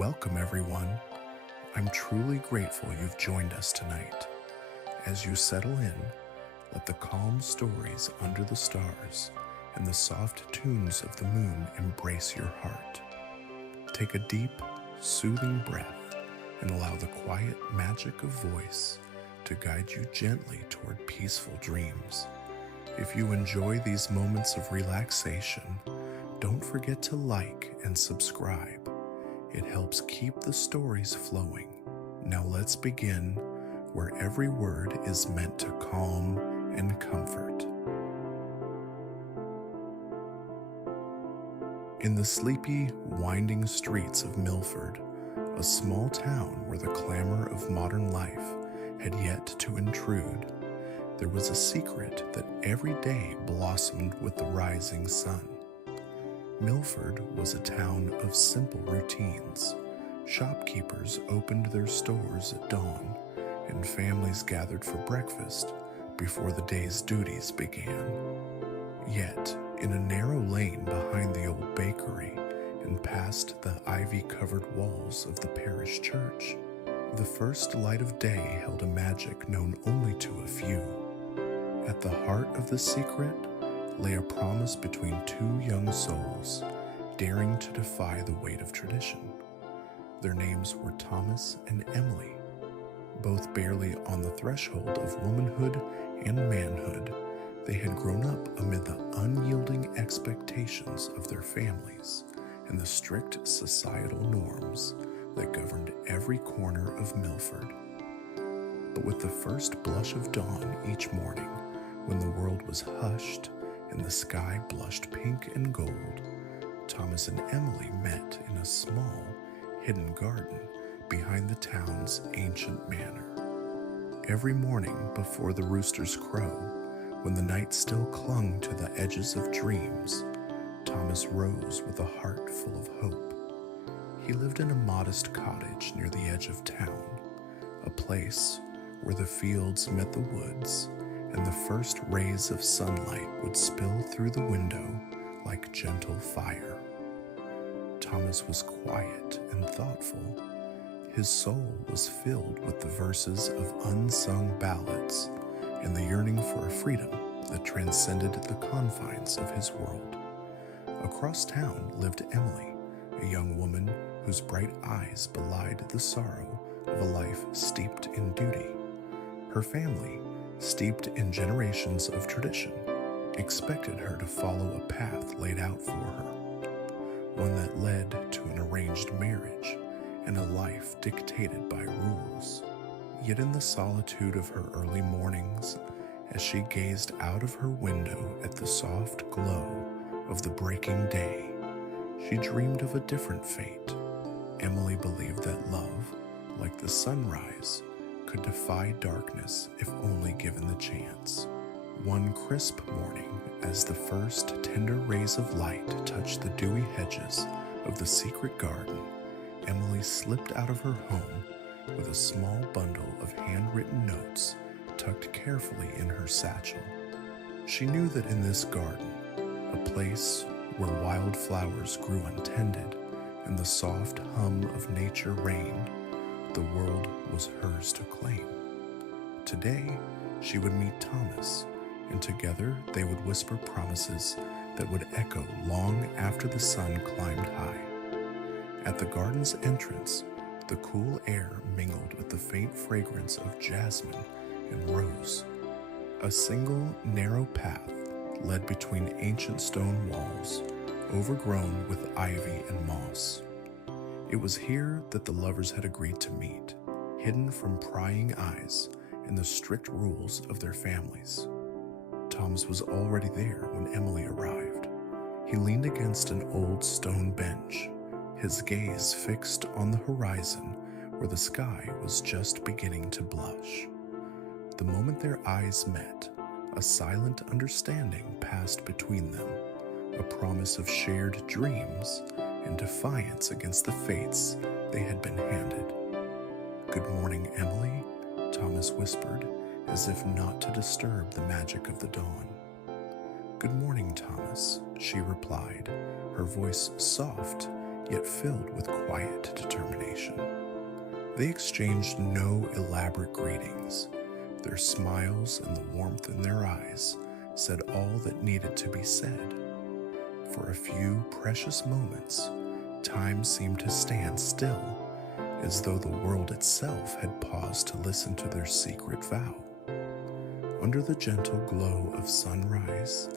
Welcome, everyone. I'm truly grateful you've joined us tonight. As you settle in, let the calm stories under the stars and the soft tunes of the moon embrace your heart. Take a deep, soothing breath and allow the quiet magic of voice to guide you gently toward peaceful dreams. If you enjoy these moments of relaxation, don't forget to like and subscribe. It helps keep the stories flowing. Now let's begin, where every word is meant to calm and comfort. In the sleepy, winding streets of Milford, a small town where the clamor of modern life had yet to intrude, there was a secret that every day blossomed with the rising sun. Milford was a town of simple routines. Shopkeepers opened their stores at dawn, and families gathered for breakfast before the day's duties began. Yet, in a narrow lane behind the old bakery and past the ivy-covered walls of the parish church, the first light of day held a magic known only to a few. At the heart of the secret lay a promise between two young souls, daring to defy the weight of tradition. Their names were Thomas and Emily. Both barely on the threshold of womanhood and manhood, they had grown up amid the unyielding expectations of their families and the strict societal norms that governed every corner of Milford. But with the first blush of dawn each morning, when the world was hushed and the sky blushed pink and gold, Thomas and Emily met in a small, hidden garden behind the town's ancient manor. Every morning before the roosters crow, when the night still clung to the edges of dreams, Thomas rose with a heart full of hope. He lived in a modest cottage near the edge of town, a place where the fields met the woods and the first rays of sunlight would spill through the window like gentle fire. Thomas was quiet and thoughtful. His soul was filled with the verses of unsung ballads and the yearning for a freedom that transcended the confines of his world. Across town lived Emily, a young woman whose bright eyes belied the sorrow of a life steeped in duty. Her family, steeped in generations of tradition, expected her to follow a path laid out for her, one that led to an arranged marriage and a life dictated by rules. Yet in the solitude of her early mornings, as she gazed out of her window at the soft glow of the breaking day, she dreamed of a different fate. Emily believed that love, like the sunrise, could defy darkness if only given the chance. One crisp morning, as the first tender rays of light touched the dewy hedges of the secret garden, Emily slipped out of her home with a small bundle of handwritten notes tucked carefully in her satchel. She knew that in this garden, a place where wild flowers grew untended and the soft hum of nature reigned, the world was hers to claim. Today, she would meet Thomas, and together they would whisper promises that would echo long after the sun climbed high. At the garden's entrance, the cool air mingled with the faint fragrance of jasmine and rose. A single narrow path led between ancient stone walls, overgrown with ivy and moss. It was here that the lovers had agreed to meet, hidden from prying eyes and the strict rules of their families. Thomas was already there when Emily arrived. He leaned against an old stone bench, his gaze fixed on the horizon where the sky was just beginning to blush. The moment their eyes met, a silent understanding passed between them, a promise of shared dreams and defiance against the fates they had been handed. "Good morning, Emily," Thomas whispered, as if not to disturb the magic of the dawn. "Good morning, Thomas," she replied, her voice soft yet filled with quiet determination. They exchanged no elaborate greetings. Their smiles and the warmth in their eyes said all that needed to be said. For a few precious moments, time seemed to stand still, as though the world itself had paused to listen to their secret vow. Under the gentle glow of sunrise,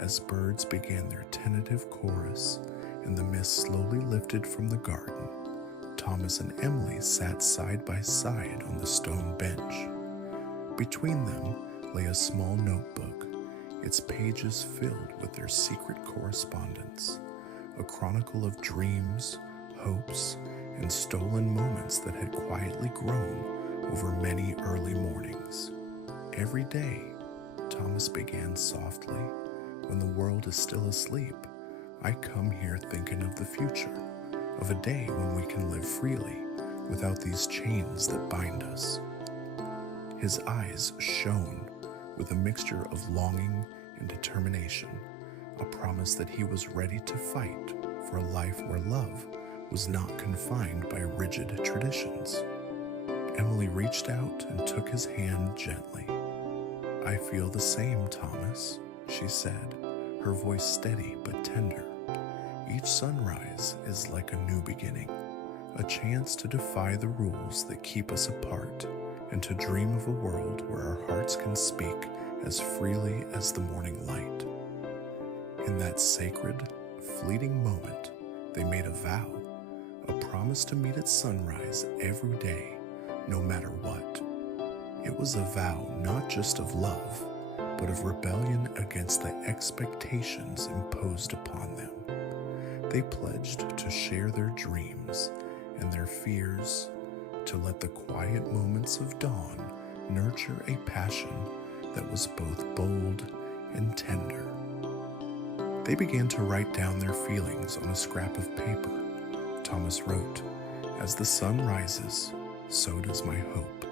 as birds began their tentative chorus and the mist slowly lifted from the garden, Thomas and Emily sat side by side on the stone bench. Between them lay a small notebook, its pages filled with their secret correspondence, a chronicle of dreams, hopes, and stolen moments that had quietly grown over many early mornings. Every day, Thomas began softly, when the world is still asleep, I come here thinking of the future, of a day when we can live freely without these chains that bind us. His eyes shone with a mixture of longing and determination, a promise that he was ready to fight for a life where love was not confined by rigid traditions. Emily reached out and took his hand gently. I feel the same, Thomas, she said, her voice steady but tender. Each sunrise is like a new beginning, a chance to defy the rules that keep us apart and to dream of a world where our hearts can speak as freely as the morning light. In that sacred, fleeting moment, they made a vow, a promise to meet at sunrise every day, no matter what. It was a vow not just of love, but of rebellion against the expectations imposed upon them. They pledged to share their dreams and their fears, to let the quiet moments of dawn nurture a passion that was both bold and tender. They began to write down their feelings on a scrap of paper. Thomas wrote, "As the sun rises, so does my hope.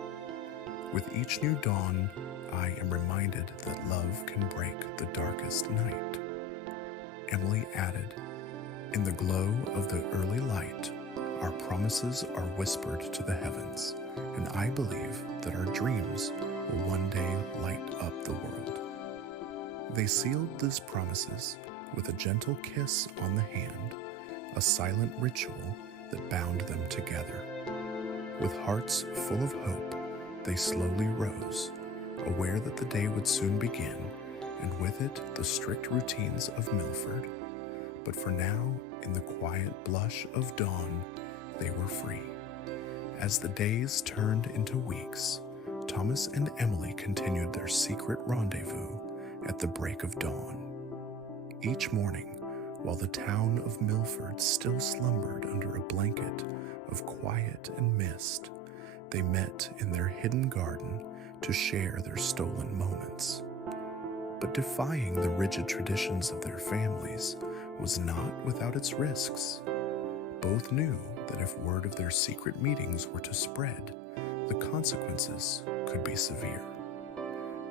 With each new dawn, I am reminded that love can break the darkest night." Emily added, "In the glow of the early light, our promises are whispered to the heavens, and I believe that our dreams will one day light up the world." They sealed these promises with a gentle kiss on the hand, a silent ritual that bound them together. With hearts full of hope, they slowly rose, aware that the day would soon begin, and with it the strict routines of Milford. But for now, in the quiet blush of dawn, they were free. As the days turned into weeks, Thomas and Emily continued their secret rendezvous at the break of dawn. Each morning, while the town of Milford still slumbered under a blanket of quiet and mist, they met in their hidden garden to share their stolen moments. But defying the rigid traditions of their families was not without its risks. Both knew that if word of their secret meetings were to spread, the consequences could be severe.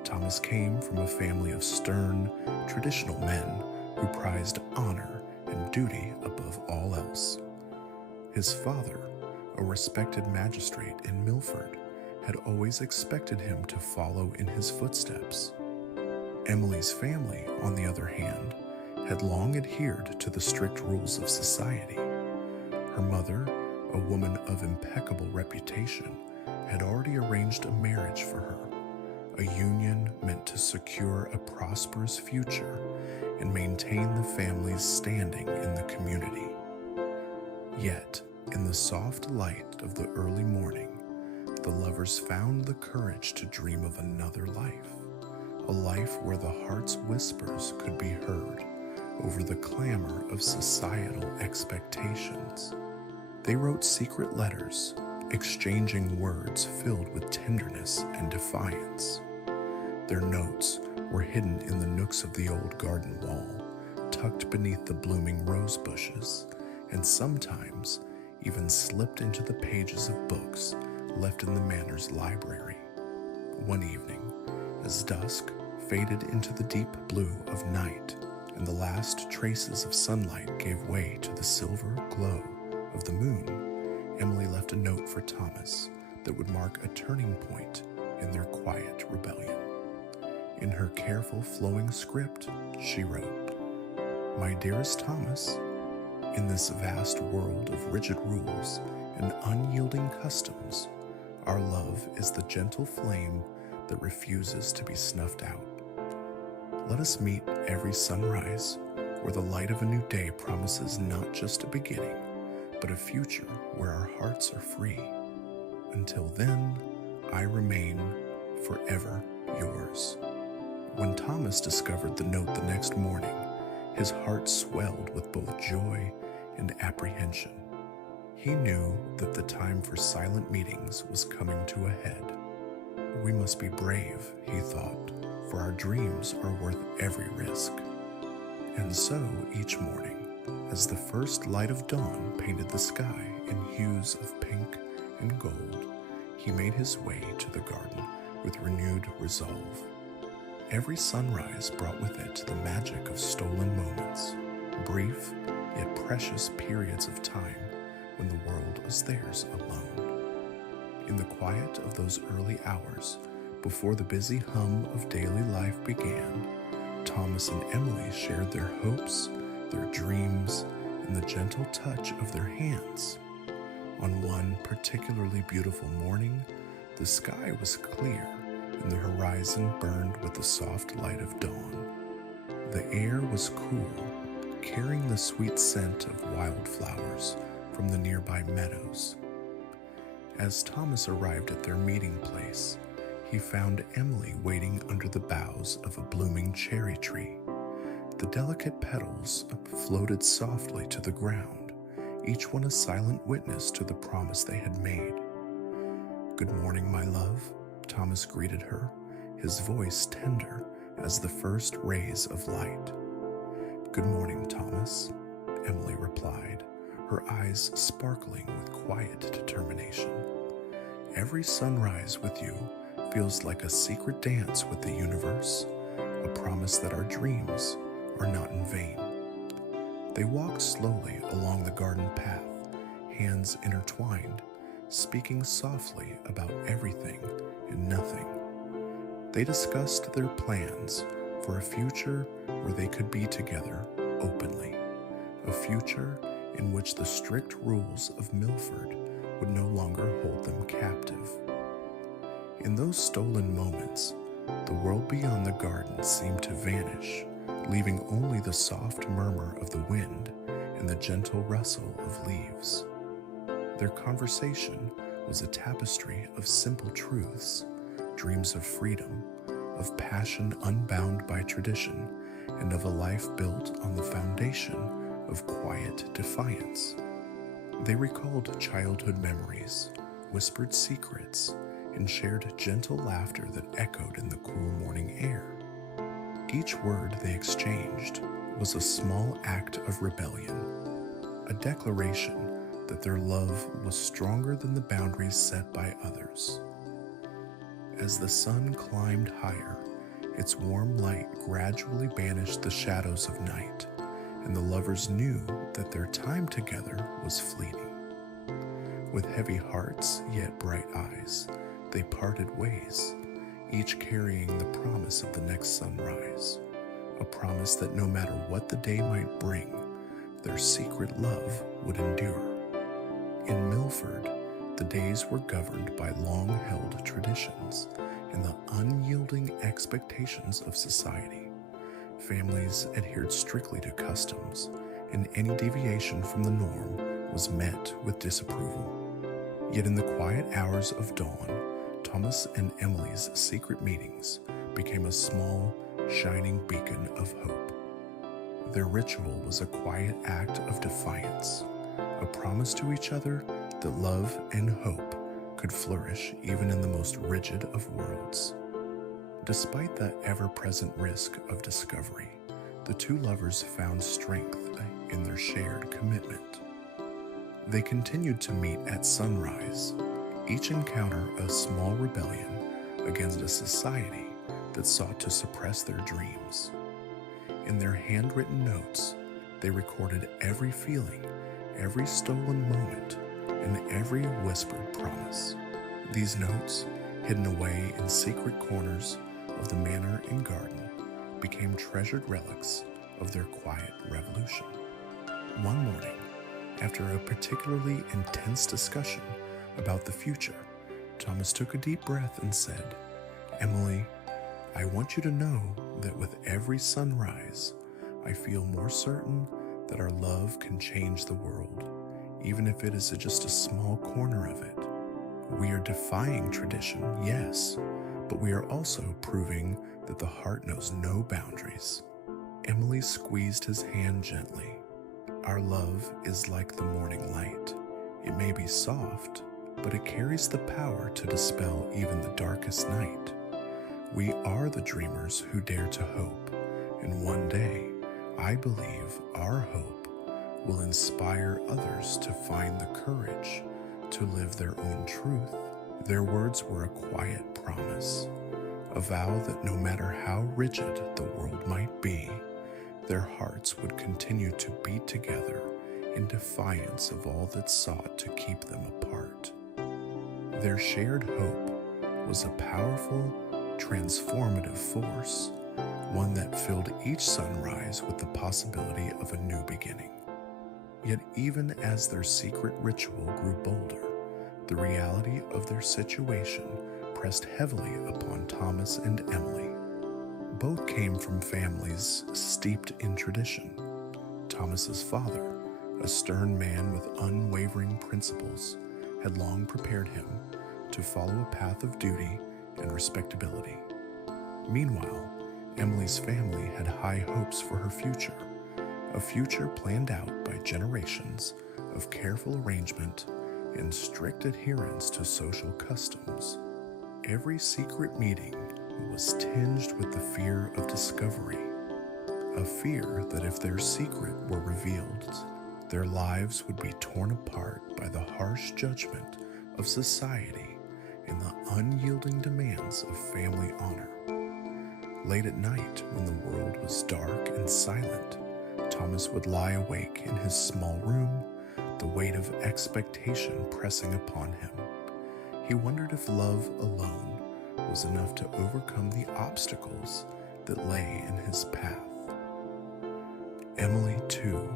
Thomas came from a family of stern, traditional men who prized honor and duty above all else. His father, a respected magistrate in Milford, had always expected him to follow in his footsteps. Emily's family, on the other hand, had long adhered to the strict rules of society. Her mother, a woman of impeccable reputation, had already arranged a marriage for her, a union meant to secure a prosperous future and maintain the family's standing in the community. Yet, in the soft light of the early morning, the lovers found the courage to dream of another life, a life where the heart's whispers could be heard over the clamor of societal expectations. They wrote secret letters, exchanging words filled with tenderness and defiance. Their notes were hidden in the nooks of the old garden wall, tucked beneath the blooming rose bushes, and sometimes even slipped into the pages of books left in the manor's library. One evening, as dusk faded into the deep blue of night and the last traces of sunlight gave way to the silver glow of the moon, Emily left a note for Thomas that would mark a turning point in their quiet rebellion. In her careful, flowing script, she wrote, "My dearest Thomas, in this vast world of rigid rules and unyielding customs, our love is the gentle flame that refuses to be snuffed out. Let us meet every sunrise where the light of a new day promises not just a beginning, but a future where our hearts are free. Until then, I remain forever yours." When Thomas discovered the note the next morning, his heart swelled with both joy and apprehension. He knew that the time for silent meetings was coming to a head. "We must be brave," he thought, "for our dreams are worth every risk." And so, each morning, as the first light of dawn painted the sky in hues of pink and gold, he made his way to the garden with renewed resolve. Every sunrise brought with it the magic of stolen moments, brief yet precious periods of time when the world was theirs alone. In the quiet of those early hours, before the busy hum of daily life began, Thomas and Emily shared their hopes, their dreams, and the gentle touch of their hands. On one particularly beautiful morning, the sky was clear and the horizon burned with the soft light of dawn. The air was cool, carrying the sweet scent of wildflowers from the nearby meadows. As Thomas arrived at their meeting place, he found Emily waiting under the boughs of a blooming cherry tree. The delicate petals floated softly to the ground, each one a silent witness to the promise they had made. "Good morning, my love," Thomas greeted her, his voice tender as the first rays of light. "Good morning, Thomas," Emily replied, her eyes sparkling with quiet determination. "Every sunrise with you feels like a secret dance with the universe, a promise that our dreams are not in vain." They walked slowly along the garden path, hands intertwined, speaking softly about everything and nothing. They discussed their plans for a future where they could be together openly, a future in which the strict rules of Milford would no longer hold them captive. In those stolen moments, the world beyond the garden seemed to vanish, leaving only the soft murmur of the wind and the gentle rustle of leaves. Their conversation was a tapestry of simple truths, dreams of freedom, of passion unbound by tradition, and of a life built on the foundation of quiet defiance. They recalled childhood memories, whispered secrets, and shared gentle laughter that echoed in the cool morning air. Each word they exchanged was a small act of rebellion, a declaration that their love was stronger than the boundaries set by others. As the sun climbed higher, its warm light gradually banished the shadows of night, and the lovers knew that their time together was fleeting. With heavy hearts yet bright eyes, they parted ways, each carrying the promise of the next sunrise, a promise that no matter what the day might bring, their secret love would endure. In Milford, the days were governed by long-held traditions and the unyielding expectations of society. Families adhered strictly to customs, and any deviation from the norm was met with disapproval. Yet in the quiet hours of dawn, Thomas and Emily's secret meetings became a small, shining beacon of hope. Their ritual was a quiet act of defiance, a promise to each other that love and hope could flourish even in the most rigid of worlds. Despite the ever-present risk of discovery, the two lovers found strength in their shared commitment. They continued to meet at sunrise, each encounter a small rebellion against a society that sought to suppress their dreams. In their handwritten notes, they recorded every feeling, every stolen moment and every whispered promise. These notes, hidden away in secret corners of the manor and garden, became treasured relics of their quiet revolution. One morning, after a particularly intense discussion about the future, Thomas took a deep breath and said, "Emily, I want you to know that with every sunrise, I feel more certain that our love can change the world, even if it is just a small corner of it. We are defying tradition, yes, but we are also proving that the heart knows no boundaries." Emily squeezed his hand gently. "Our love is like the morning light. It may be soft, but it carries the power to dispel even the darkest night. We are the dreamers who dare to hope, and one day, I believe our hope will inspire others to find the courage to live their own truth." Their words were a quiet promise, a vow that no matter how rigid the world might be, their hearts would continue to beat together in defiance of all that sought to keep them apart. Their shared hope was a powerful, transformative force, one that filled each sunrise with the possibility of a new beginning. Yet even as their secret ritual grew bolder, the reality of their situation pressed heavily upon Thomas and Emily. Both came from families steeped in tradition. Thomas's father, a stern man with unwavering principles, had long prepared him to follow a path of duty and respectability. Meanwhile, Emily's family had high hopes for her future, a future planned out by generations of careful arrangement and strict adherence to social customs. Every secret meeting was tinged with the fear of discovery, a fear that if their secret were revealed, their lives would be torn apart by the harsh judgment of society and the unyielding demands of family honor. Late at night, when the world was dark and silent, Thomas would lie awake in his small room, the weight of expectation pressing upon him. He wondered if love alone was enough to overcome the obstacles that lay in his path. Emily, too,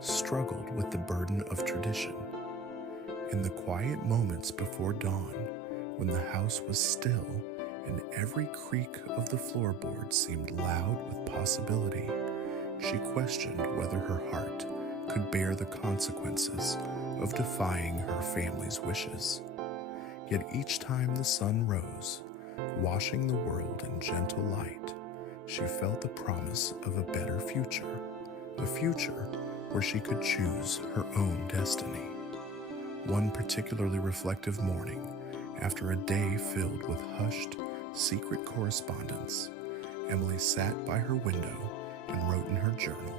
struggled with the burden of tradition. In the quiet moments before dawn, when the house was still and every creak of the floorboard seemed loud with possibility, she questioned whether her heart could bear the consequences of defying her family's wishes. Yet each time the sun rose, washing the world in gentle light, she felt the promise of a better future, a future where she could choose her own destiny. One particularly reflective morning, after a day filled with hushed, secret correspondence, Emily sat by her window and wrote in her journal,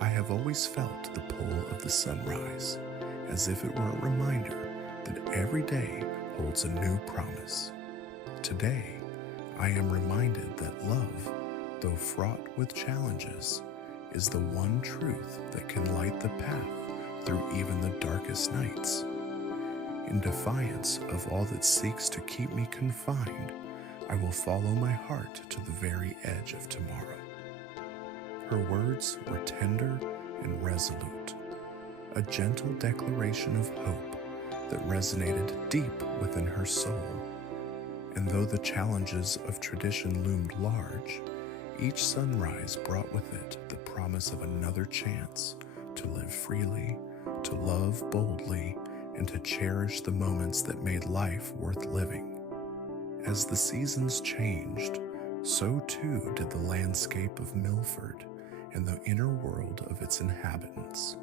"I have always felt the pull of the sunrise, as if it were a reminder that every day holds a new promise. Today, I am reminded that love, though fraught with challenges, is the one truth that can light the path through even the darkest nights. In defiance of all that seeks to keep me confined, I will follow my heart to the very edge of tomorrow." Her words were tender and resolute, a gentle declaration of hope that resonated deep within her soul. And though the challenges of tradition loomed large, each sunrise brought with it the promise of another chance to live freely, to love boldly, and to cherish the moments that made life worth living. As the seasons changed, so too did the landscape of Milford and the inner world of its inhabitants.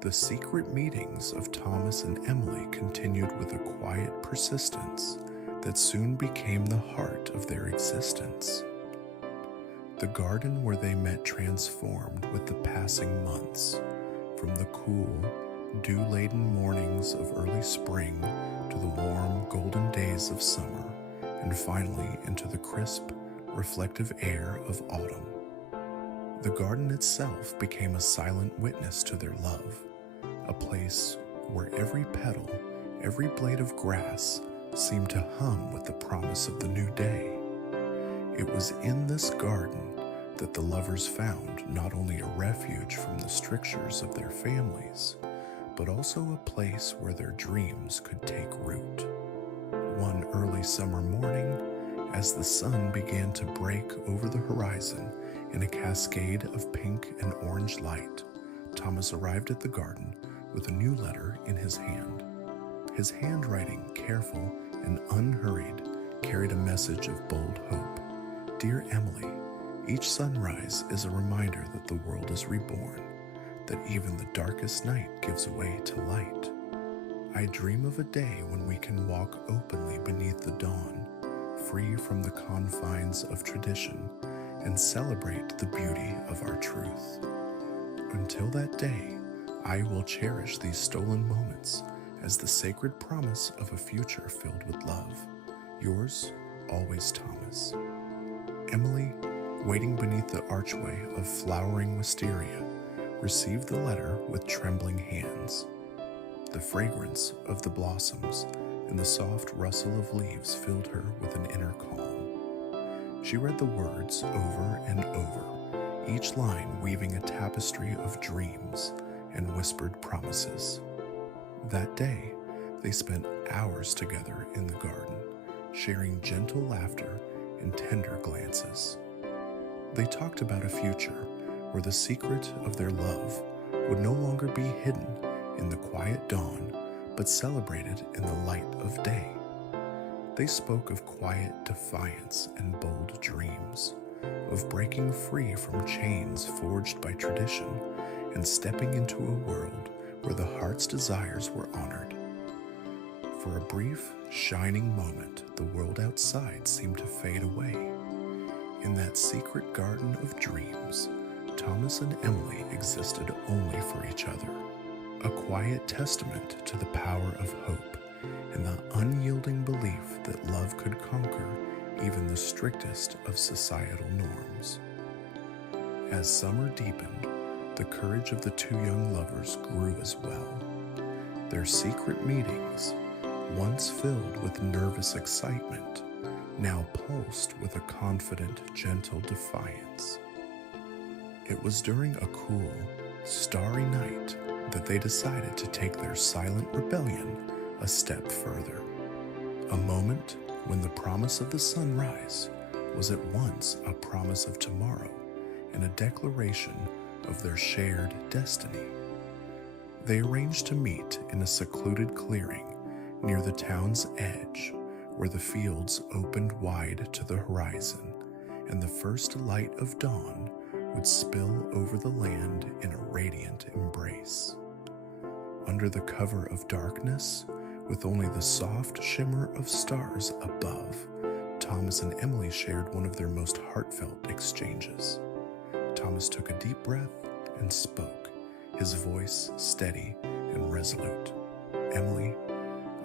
The secret meetings of Thomas and Emily continued with a quiet persistence that soon became the heart of their existence. The garden where they met transformed with the passing months, from the cool, dew-laden mornings of early spring to the warm, golden days of summer, and finally into the crisp, reflective air of autumn. The garden itself became a silent witness to their love, a place where every petal, every blade of grass seemed to hum with the promise of the new day. It was in this garden that the lovers found not only a refuge from the strictures of their families, but also a place where their dreams could take root. One early summer morning, as the sun began to break over the horizon in a cascade of pink and orange light, Thomas arrived at the garden with a new letter in his hand. His handwriting, careful and unhurried, carried a message of bold hope. Dear Emily, each sunrise is a reminder that the world is reborn, that even the darkest night gives way to light. I dream of a day when we can walk openly beneath the dawn, free from the confines of tradition, and celebrate the beauty of our truth. Until that day, I will cherish these stolen moments as the sacred promise of a future filled with love. Yours, always, Thomas. Emily, waiting beneath the archway of flowering wisteria, received the letter with trembling hands. The fragrance of the blossoms and the soft rustle of leaves filled her with an inner calm. She read the words over and over, each line weaving a tapestry of dreams and whispered promises. That day, they spent hours together in the garden, sharing gentle laughter and tender glances. They talked about a future where the secret of their love would no longer be hidden in the quiet dawn, but celebrated in the light of day. They spoke of quiet defiance and bold dreams, of breaking free from chains forged by tradition and stepping into a world where the heart's desires were honored. For a brief, shining moment, the world outside seemed to fade away. In that secret garden of dreams, Thomas and Emily existed only for each other, a quiet testament to the power of hope and the unyielding belief that love could conquer even the strictest of societal norms. As summer deepened, the courage of the two young lovers grew as well. Their secret meetings, once filled with nervous excitement, now pulsed with a confident, gentle defiance. It was during a cool, starry night that they decided to take their silent rebellion a step further. A moment when the promise of the sunrise was at once a promise of tomorrow and a declaration of their shared destiny. They arranged to meet in a secluded clearing near the town's edge, where the fields opened wide to the horizon, and the first light of dawn would spill over the land in a radiant embrace. Under the cover of darkness, with only the soft shimmer of stars above, Thomas and Emily shared one of their most heartfelt exchanges. Thomas took a deep breath and spoke, his voice steady and resolute. Emily,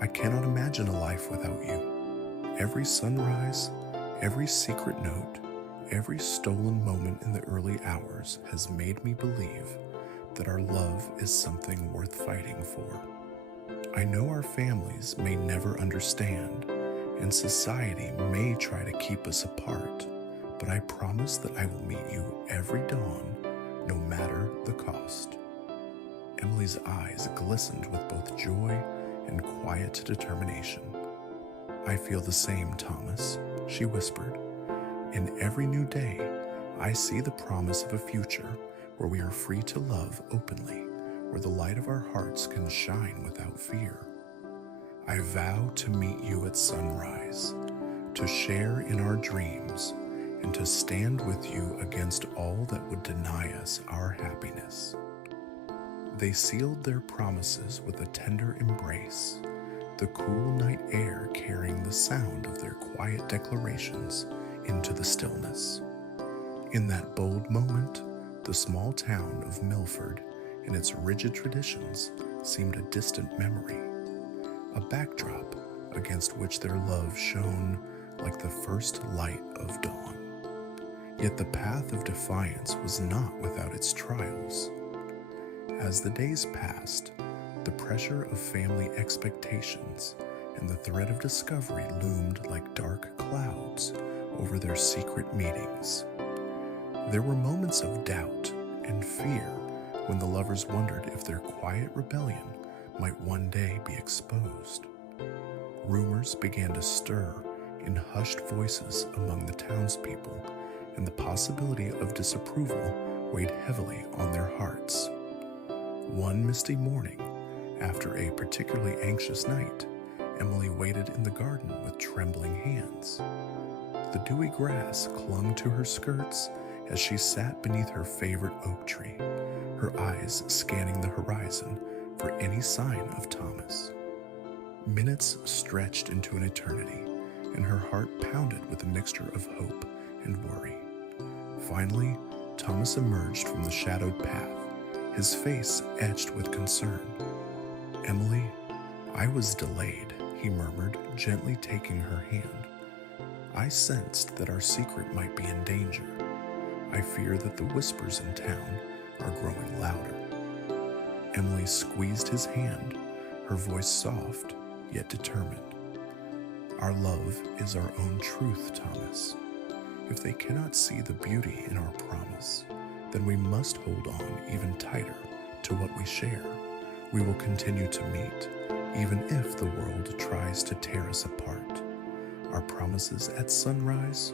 I cannot imagine a life without you. Every sunrise, every secret note, every stolen moment in the early hours has made me believe that our love is something worth fighting for. I know our families may never understand, and society may try to keep us apart, but I promise that I will meet you every dawn, no matter the cost. Emily's eyes glistened with both joy and quiet determination. I feel the same, Thomas, she whispered. In every new day, I see the promise of a future where we are free to love openly, where the light of our hearts can shine without fear. I vow to meet you at sunrise, to share in our dreams, and to stand with you against all that would deny us our happiness. They sealed their promises with a tender embrace, the cool night air carrying the sound of their quiet declarations into the stillness. In that bold moment, the small town of Milford and its rigid traditions seemed a distant memory, a backdrop against which their love shone like the first light of dawn. Yet the path of defiance was not without its trials. As the days passed, The pressure of family expectations and the threat of discovery loomed like dark clouds over their secret meetings. There were moments of doubt and fear when the lovers wondered if their quiet rebellion might one day be exposed. Rumors began to stir in hushed voices among the townspeople, and the possibility of disapproval weighed heavily on their hearts. One misty morning, after a particularly anxious night, Emily waited in the garden with trembling hands. The dewy grass clung to her skirts as she sat beneath her favorite oak tree, her eyes scanning the horizon for any sign of Thomas. Minutes stretched into an eternity, and her heart pounded with a mixture of hope and worry. Finally, Thomas emerged from the shadowed path, his face etched with concern. "Emily, I was delayed," he murmured, gently taking her hand. "I sensed that our secret might be in danger. I fear that the whispers in town are growing louder." Emily squeezed his hand, her voice soft yet determined. "Our love is our own truth, Thomas. If they cannot see the beauty in our promise, then we must hold on even tighter to what we share. We will continue to meet, even if the world tries to tear us apart. Our promises at sunrise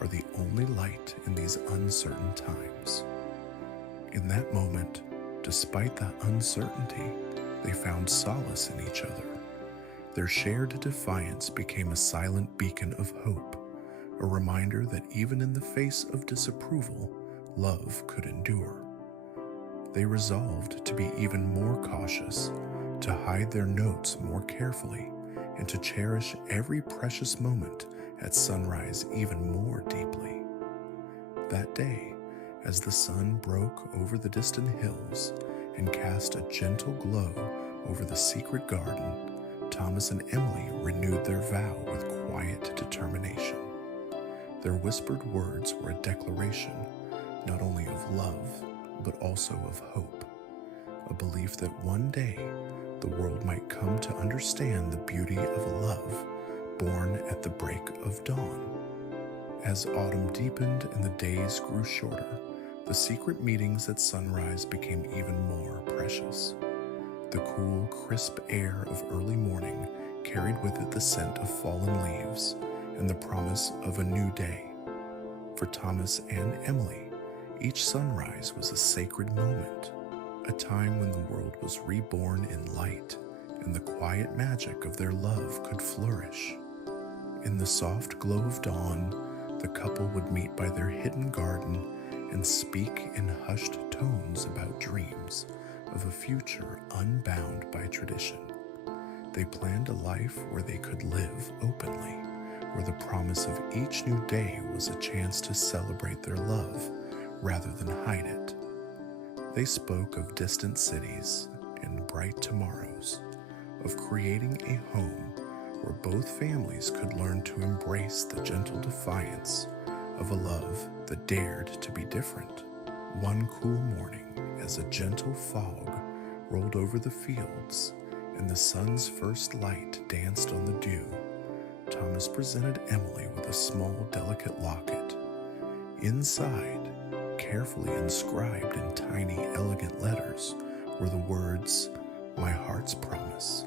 are the only light in these uncertain times." In that moment, despite the uncertainty, they found solace in each other. Their shared defiance became a silent beacon of hope, a reminder that even in the face of disapproval, love could endure. They resolved to be even more cautious, to hide their notes more carefully, and to cherish every precious moment at sunrise even more deeply. That day, as the sun broke over the distant hills and cast a gentle glow over the secret garden, Thomas and Emily renewed their vow with quiet determination. Their whispered words were a declaration not only of love, but also of hope, a belief that one day the world might come to understand the beauty of a love born at the break of dawn. As autumn deepened and the days grew shorter, the secret meetings at sunrise became even more precious. The cool, crisp air of early morning carried with it the scent of fallen leaves and the promise of a new day. For Thomas and Emily, each sunrise was a sacred moment, a time when the world was reborn in light and the quiet magic of their love could flourish. In the soft glow of dawn, the couple would meet by their hidden garden and speak in hushed tones about dreams of a future unbound by tradition. They planned a life where they could live openly, where the promise of each new day was a chance to celebrate their love rather than hide it. They spoke of distant cities and bright tomorrows, of creating a home where both families could learn to embrace the gentle defiance of a love that dared to be different. One cool morning, as a gentle fog rolled over the fields and the sun's first light danced on the dew, Thomas presented Emily with a small, delicate locket. Inside, carefully inscribed in tiny, elegant letters, were the words, "My heart's promise."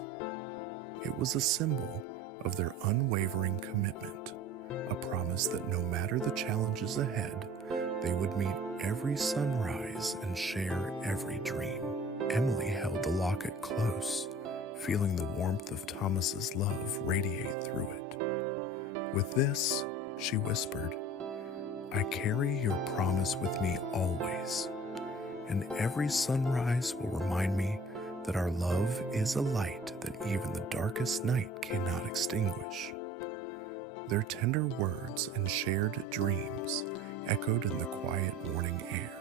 It was a symbol of their unwavering commitment, a promise that no matter the challenges ahead, they would meet every sunrise and share every dream. Emily held the locket close, feeling the warmth of Thomas's love radiate through it. "With this," she whispered, "I carry your promise with me always, and every sunrise will remind me that our love is a light that even the darkest night cannot extinguish." Their tender words and shared dreams echoed in the quiet morning air,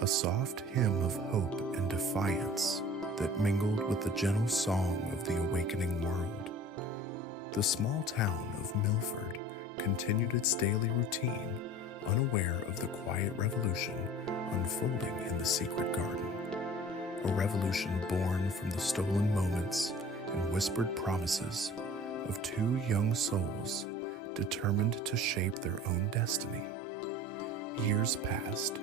a soft hymn of hope and defiance that mingled with the gentle song of the awakening world. The small town of Milford continued its daily routine, unaware of the quiet revolution unfolding in the secret garden. a revolution born from the stolen moments and whispered promises of two young souls determined to shape their own destiny. Years passed,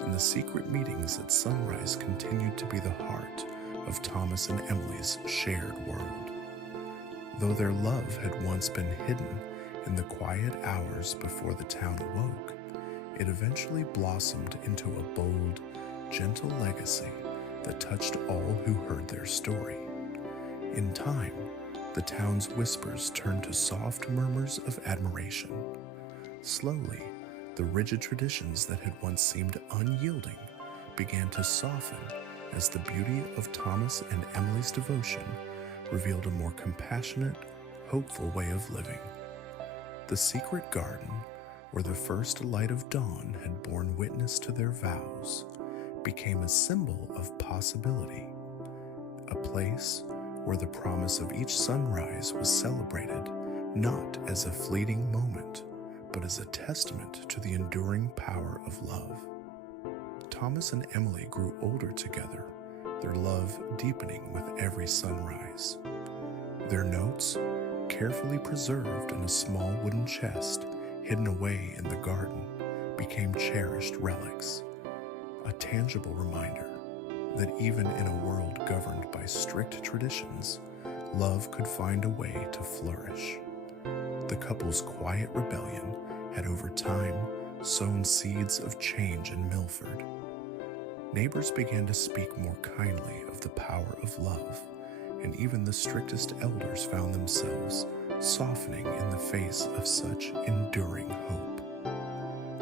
and the secret meetings at sunrise continued to be the heart of Thomas and Emily's shared world. Though their love had once been hidden in the quiet hours before the town awoke, it eventually blossomed into a bold, gentle legacy that touched all who heard their story. In time, the town's whispers turned to soft murmurs of admiration. Slowly, the rigid traditions that had once seemed unyielding began to soften as the beauty of Thomas and Emily's devotion revealed a more compassionate, hopeful way of living. The secret garden, where the first light of dawn had borne witness to their vows, became a symbol of possibility, a place where the promise of each sunrise was celebrated not as a fleeting moment, but as a testament to the enduring power of love. Thomas and Emily grew older together, their love deepening with every sunrise. Their notes, carefully preserved in a small wooden chest hidden away in the garden, became cherished relics, a tangible reminder that even in a world governed by strict traditions, love could find a way to flourish. The couple's quiet rebellion had over time sown seeds of change in Milford. Neighbors began to speak more kindly of the power of love, and even the strictest elders found themselves softening in the face of such enduring hope.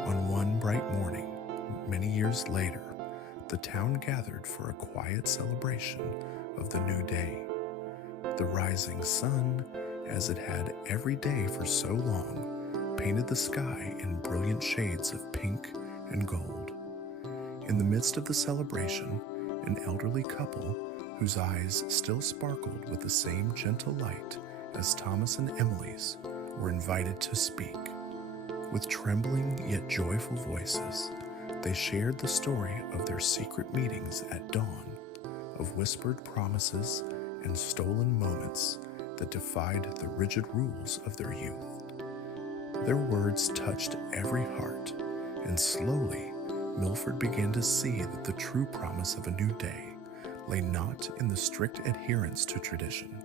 On one bright morning, many years later, the town gathered for a quiet celebration of the new day. The rising sun, as it had every day for so long, painted the sky in brilliant shades of pink and gold. In the midst of the celebration, an elderly couple, whose eyes still sparkled with the same gentle light as Thomas and Emily's, were invited to speak. With trembling yet joyful voices, they shared the story of their secret meetings at dawn, of whispered promises and stolen moments that defied the rigid rules of their youth. Their words touched every heart, and slowly Milford began to see that the true promise of a new day lay not in the strict adherence to tradition,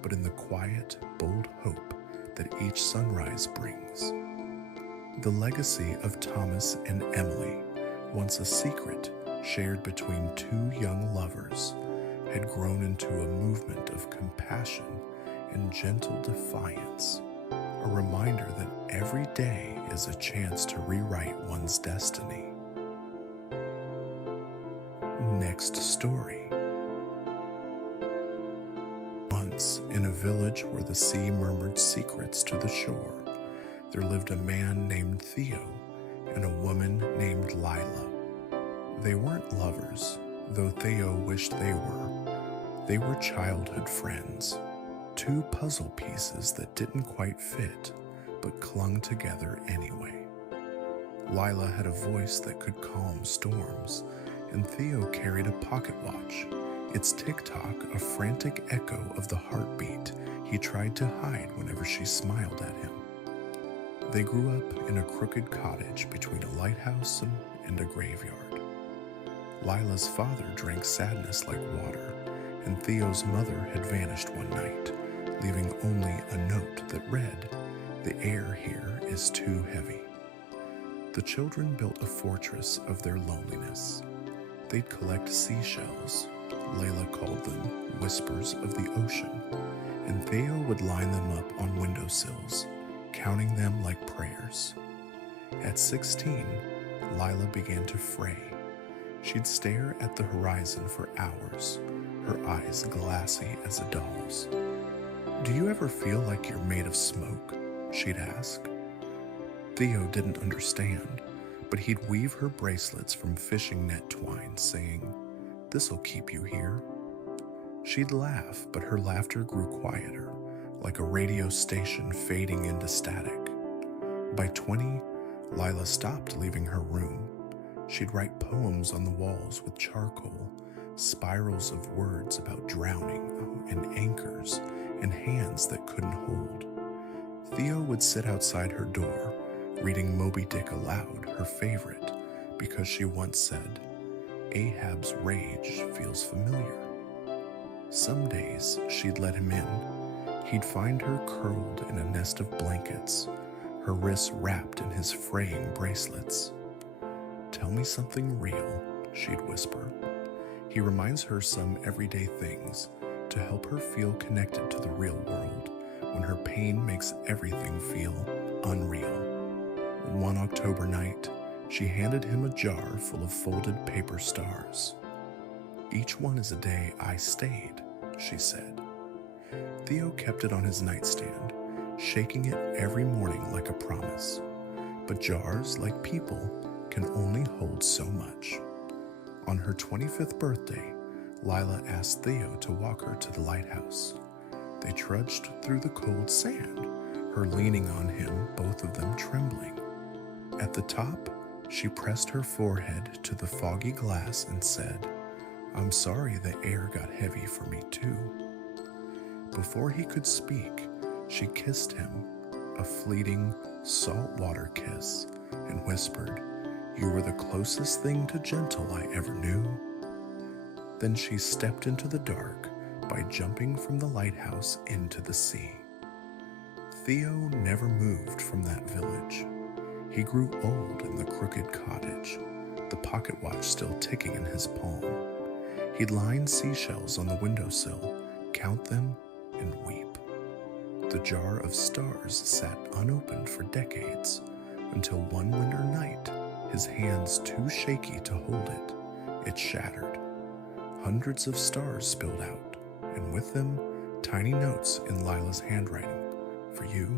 but in the quiet, bold hope that each sunrise brings. The legacy of Thomas and Emily, once a secret shared between two young lovers, had grown into a movement of compassion and gentle defiance, a reminder that every day is a chance to rewrite one's destiny. Next story. Once, in a village where the sea murmured secrets to the shore, there lived a man named Theo and a woman named Lila. They weren't lovers, though Theo wished they were. They were childhood friends, two puzzle pieces that didn't quite fit, but clung together anyway. Lila had a voice that could calm storms, and Theo carried a pocket watch, its tick-tock a frantic echo of the heartbeat he tried to hide whenever she smiled at him. They grew up in a crooked cottage between a lighthouse and a graveyard. Lila's father drank sadness like water, and Theo's mother had vanished one night, leaving only a note that read, "The air here is too heavy." The children built a fortress of their loneliness. They'd collect seashells, Layla called them whispers of the ocean, and Theo would line them up on windowsills, counting them like prayers. At 16, Lila began to fray. She'd stare at the horizon for hours, her eyes glassy as a doll's. "Do you ever feel like you're made of smoke?" she'd ask. Theo didn't understand, but he'd weave her bracelets from fishing net twine, saying, "This'll keep you here." She'd laugh, but her laughter grew quieter, like a radio station fading into static. By 20, Lila stopped leaving her room. She'd write poems on the walls with charcoal, spirals of words about drowning and anchors and hands that couldn't hold. Theo would sit outside her door, reading Moby Dick aloud, her favorite, because she once said, "Ahab's rage feels familiar." Some days she'd let him in. He'd find her curled in a nest of blankets, her wrists wrapped in his fraying bracelets. "Tell me something real," she'd whisper. He reminds her some everyday things to help her feel connected to the real world when her pain makes everything feel unreal. One October night, she handed him a jar full of folded paper stars. "Each one is a day I stayed," she said. Theo kept it on his nightstand, shaking it every morning like a promise. But jars, like people, can only hold so much. On her 25th birthday, Lila asked Theo to walk her to the lighthouse. They trudged through the cold sand, her leaning on him, both of them trembling. At the top, she pressed her forehead to the foggy glass and said, "I'm sorry the air got heavy for me too." Before he could speak, she kissed him, a fleeting, saltwater kiss, and whispered, "You were the closest thing to gentle I ever knew." Then she stepped into the dark by jumping from the lighthouse into the sea. Theo never moved from that village. He grew old in the crooked cottage, the pocket watch still ticking in his palm. He'd line seashells on the windowsill, count them, and weep. The jar of stars sat unopened for decades, until one winter night, his hands too shaky to hold it, it shattered. Hundreds of stars spilled out, and with them, tiny notes in Lila's handwriting. "For you,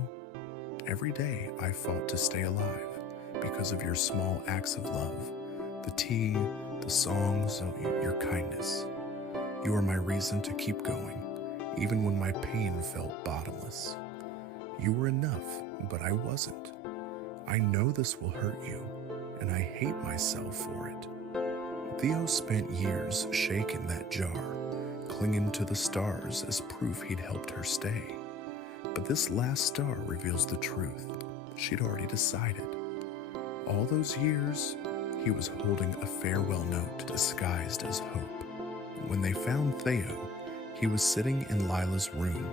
every day I fought to stay alive because of your small acts of love, the tea, the songs, your kindness. You are my reason to keep going, even when my pain felt bottomless. You were enough, but I wasn't. I know this will hurt you, and I hate myself for it." Theo spent years shaking that jar, clinging to the stars as proof he'd helped her stay. But this last star reveals the truth. She'd already decided. All those years, he was holding a farewell note disguised as hope. When they found Theo, he was sitting in Lila's room,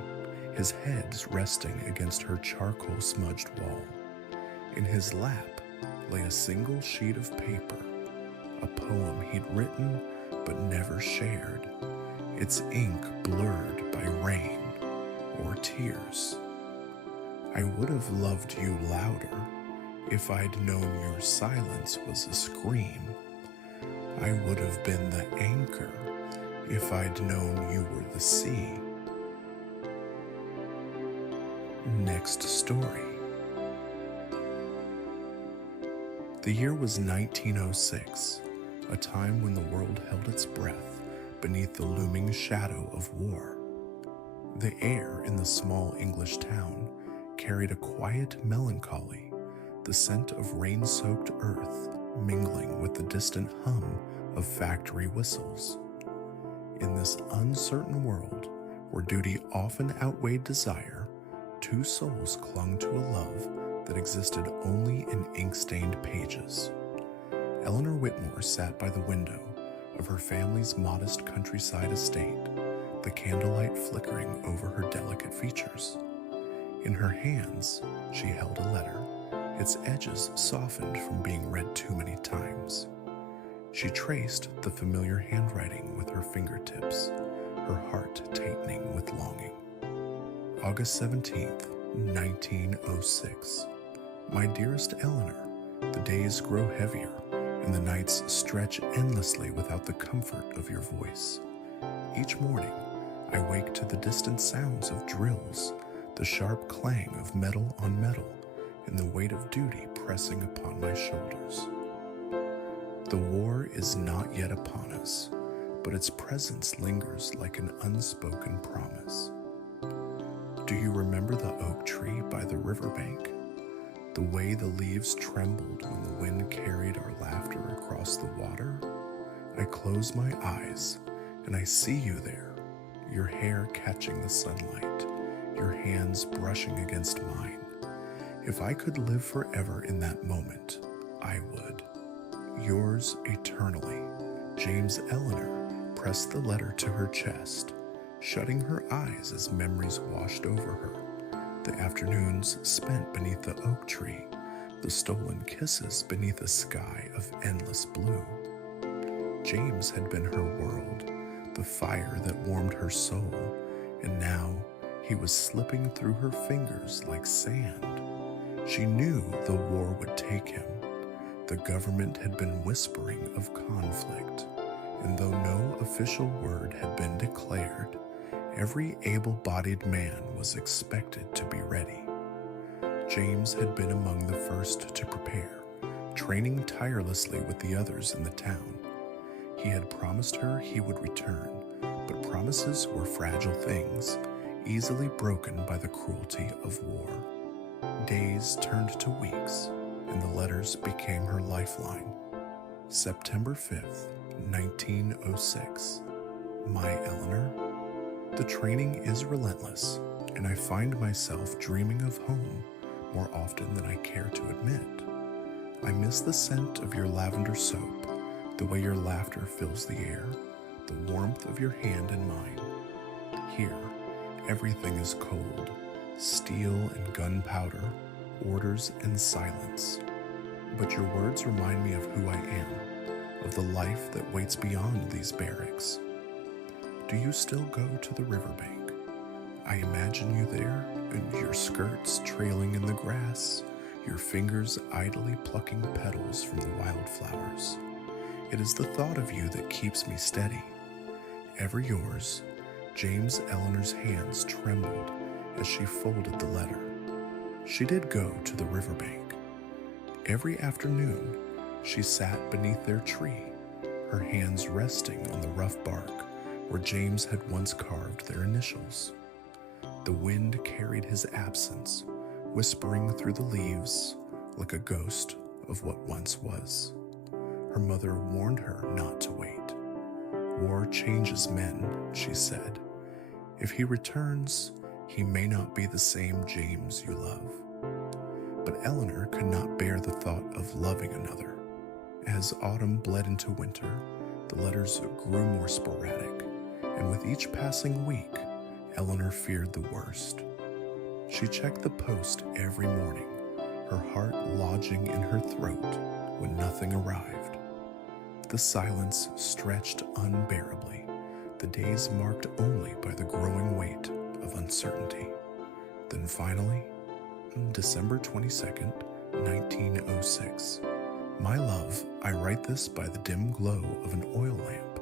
his head resting against her charcoal-smudged wall. In his lap lay a single sheet of paper, a poem he'd written but never shared, its ink blurred by rain or tears. "I would have loved you louder if I'd known your silence was a scream. I would have been the anchor if I'd known you were the sea." Next story. The year was 1906, a time when the world held its breath beneath the looming shadow of war. The air in the small English town carried a quiet melancholy, the scent of rain-soaked earth mingling with the distant hum of factory whistles. In this uncertain world, where duty often outweighed desire, two souls clung to a love that existed only in ink-stained pages. Eleanor Whitmore sat by the window of her family's modest countryside estate, the candlelight flickering over her delicate features. In her hands, she held a letter, its edges softened from being read too many times. She traced the familiar handwriting with her fingertips, her heart tightening with longing. August 17th, 1906. My dearest Eleanor, the days grow heavier, and the nights stretch endlessly without the comfort of your voice. Each morning, I wake to the distant sounds of drills, the sharp clang of metal on metal, and the weight of duty pressing upon my shoulders. The war is not yet upon us, but its presence lingers like an unspoken promise. Do you remember the oak tree by the riverbank? The way the leaves trembled when the wind carried our laughter across the water? I close my eyes and I see you there, your hair catching the sunlight, your hands brushing against mine. If I could live forever in that moment, I would. Yours eternally, James Eleanor pressed the letter to her chest, shutting her eyes as memories washed over her. The afternoons spent beneath the oak tree, the stolen kisses beneath a sky of endless blue. James had been her world, the fire that warmed her soul, and now he was slipping through her fingers like sand. She knew the war would take him. The government had been whispering of conflict, and though no official word had been declared, every able-bodied man was expected to be ready. James had been among the first to prepare, training tirelessly with the others in the town. He had promised her he would return, but promises were fragile things, easily broken by the cruelty of war. Days turned to weeks, and the letters became her lifeline. September 5th, 1906. My Eleanor. The training is relentless, and I find myself dreaming of home more often than I care to admit. I miss the scent of your lavender soap, the way your laughter fills the air, the warmth of your hand in mine. Here, everything is cold, steel and gunpowder, orders and silence. But your words remind me of who I am, of the life that waits beyond these barracks. Do you still go to the riverbank? I imagine you there, and your skirts trailing in the grass, your fingers idly plucking petals from the wildflowers. It is the thought of you that keeps me steady. Ever yours, James Eleanor's hands trembled as she folded the letter. She did go to the riverbank. Every afternoon, she sat beneath their tree, her hands resting on the rough bark where James had once carved their initials. The wind carried his absence, whispering through the leaves like a ghost of what once was. Her mother warned her not to wait. War changes men, she said. If he returns, he may not be the same James you love. But Eleanor could not bear the thought of loving another. As autumn bled into winter, the letters grew more sporadic, and with each passing week, Eleanor feared the worst. She checked the post every morning, her heart lodging in her throat when nothing arrived. The silence stretched unbearably, the days marked only by the growing weight of uncertainty. Then finally, December 22nd, 1906. My love, I write this by the dim glow of an oil lamp,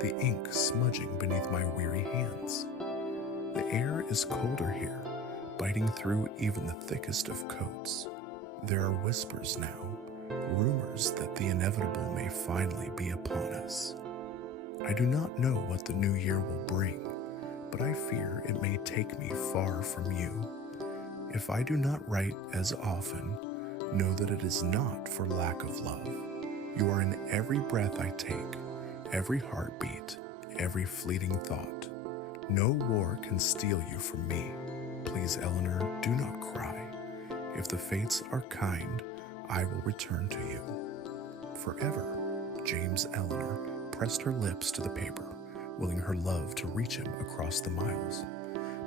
the ink smudging beneath my weary hands. The air is colder here, biting through even the thickest of coats. There are whispers now, rumors that the inevitable may finally be upon us. I do not know what the new year will bring, but I fear it may take me far from you. If I do not write as often, know that it is not for lack of love. You are in every breath I take, every heartbeat, every fleeting thought. No war can steal you from me. Please, Eleanor, do not cry. If the fates are kind, I will return to you. Forever, James Eleanor pressed her lips to the paper, willing her love to reach him across the miles.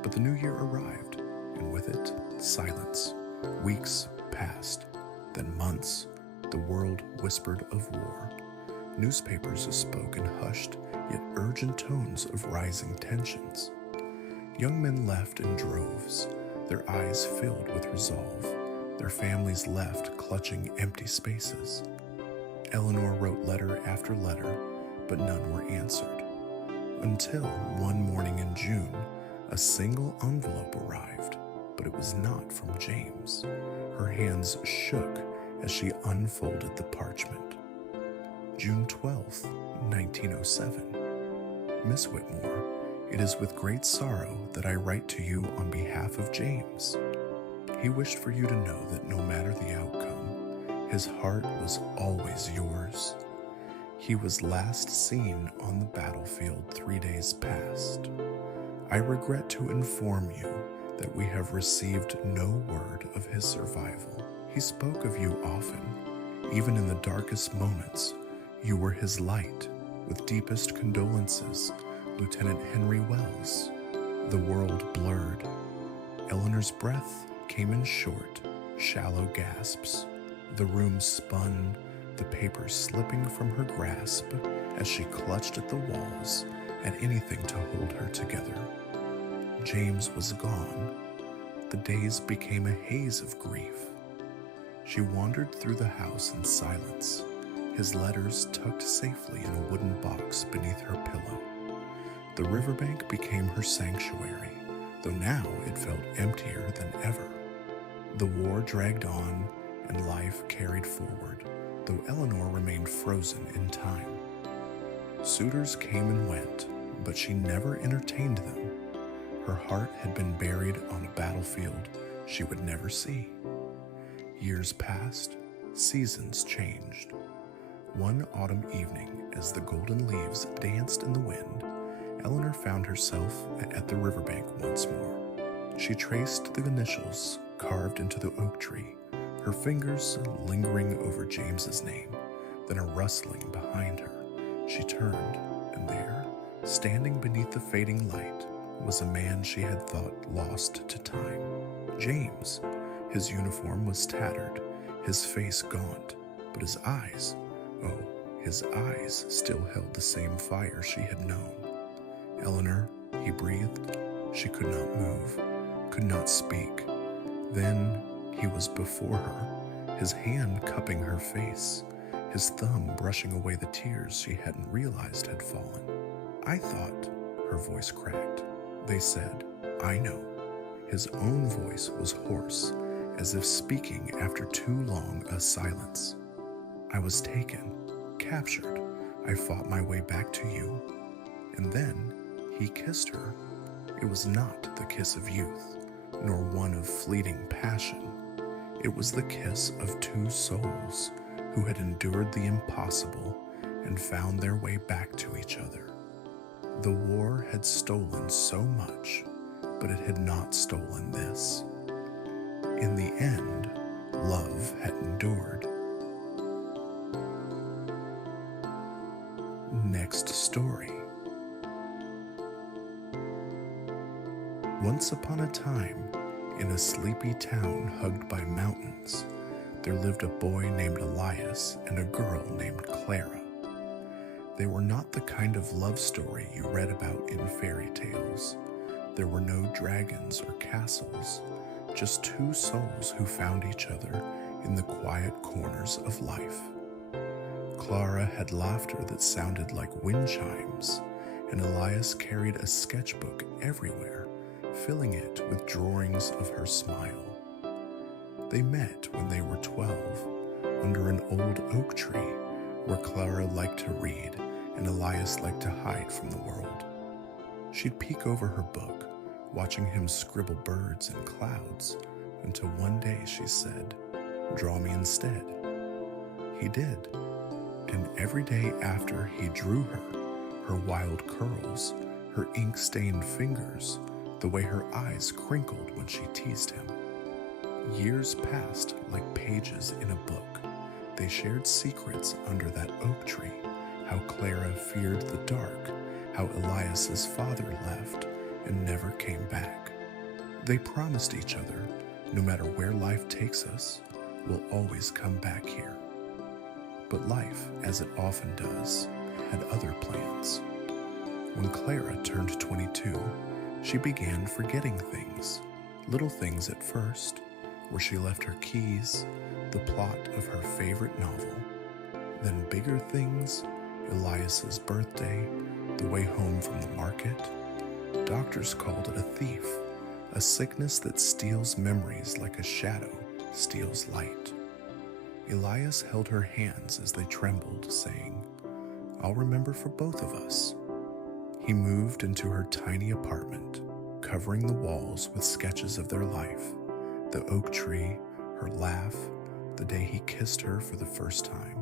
But the new year arrived, and with it, silence. Weeks passed, then months. The world whispered of war. Newspapers spoke in hushed, yet urgent tones of rising tensions. Young men left in droves, their eyes filled with resolve, their families left clutching empty spaces. Eleanor wrote letter after letter, but none were answered. Until one morning in June, a single envelope arrived, but it was not from James. Her hands shook as she unfolded the parchment. June 12th, 1907. Miss Whitmore, it is with great sorrow that I write to you on behalf of James. He wished for you to know that no matter the outcome, his heart was always yours. He was last seen on the battlefield 3 days past. I regret to inform you that we have received no word of his survival. He spoke of you often, even in the darkest moments. You were his light. With deepest condolences, Lieutenant Henry Wells. The world blurred. Eleanor's breath came in short, shallow gasps. The room spun, the paper slipping from her grasp as she clutched at the walls, at anything to hold her together. James was gone. The days became a haze of grief. She wandered through the house in silence, his letters tucked safely in a wooden box beneath her pillow. The riverbank became her sanctuary, though now it felt emptier than ever. The war dragged on, and life carried forward, though Eleanor remained frozen in time. Suitors came and went, but she never entertained them. Her heart had been buried on a battlefield she would never see. Years passed, seasons changed. One autumn evening, as the golden leaves danced in the wind, Eleanor found herself at the riverbank once more. She traced the initials carved into the oak tree, her fingers lingering over James's name, then a rustling behind her. She turned, and there, standing beneath the fading light, was a man she had thought lost to time. James. His uniform was tattered, his face gaunt, but his eyes, his eyes still held the same fire she had known. Eleanor, he breathed. She could not move, could not speak. Then he was before her, his hand cupping her face, his thumb brushing away the tears she hadn't realized had fallen. I thought, her voice cracked. They said, I know. His own voice was hoarse, as if speaking after too long a silence. I was taken, captured. I fought my way back to you. And then he kissed her. It was not the kiss of youth, nor one of fleeting passion. It was the kiss of two souls who had endured the impossible and found their way back to each other. The war had stolen so much, but it had not stolen this. In the end, love had endured. Next story. Once upon a time, in a sleepy town hugged by mountains, there lived a boy named Elias and a girl named Clara. They were not the kind of love story you read about in fairy tales. There were no dragons or castles, just two souls who found each other in the quiet corners of life. Clara had laughter that sounded like wind chimes, and Elias carried a sketchbook everywhere, filling it with drawings of her smile. They met when they were 12, under an old oak tree where Clara liked to read and Elias liked to hide from the world. She'd peek over her book, watching him scribble birds and clouds, until one day she said, "Draw me instead." He did, and every day after he drew her wild curls, her ink-stained fingers, the way her eyes crinkled when she teased him. Years passed like pages in a book. They shared secrets under that oak tree, how Clara feared the dark, how Elias's father left and never came back. They promised each other, no matter where life takes us, we'll always come back here. But life, as it often does, had other plans. When Clara turned 22, she began forgetting things, little things at first, where she left her keys, the plot of her favorite novel. Then bigger things, Elias's birthday, the way home from the market. Doctors called it a thief, a sickness that steals memories like a shadow steals light. Elias held her hands as they trembled, saying, "I'll remember for both of us." He moved into her tiny apartment, covering the walls with sketches of their life, the oak tree, her laugh, the day he kissed her for the first time.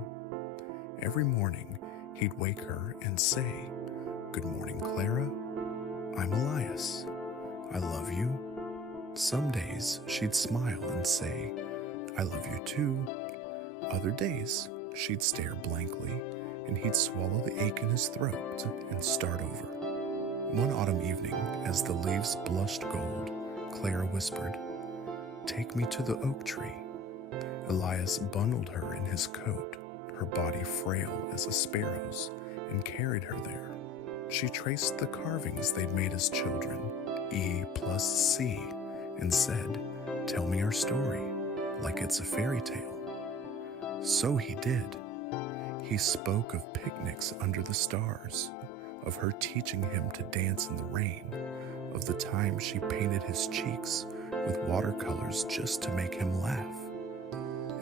Every morning, He'd wake her and say, "Good morning, Clara. I'm Elias. I love you." Some days she'd smile and say, "I love you too." Other days she'd stare blankly and he'd swallow the ache in his throat and start over. One autumn evening, as the leaves blushed gold, Clara whispered, "Take me to the oak tree." Elias bundled her in his coat, her body frail as a sparrow's, and carried her there. She traced the carvings they'd made as children, E plus C, and said, "Tell me our story, like it's a fairy tale." So he did. He spoke of picnics under the stars, of her teaching him to dance in the rain, of the time she painted his cheeks with watercolors just to make him laugh.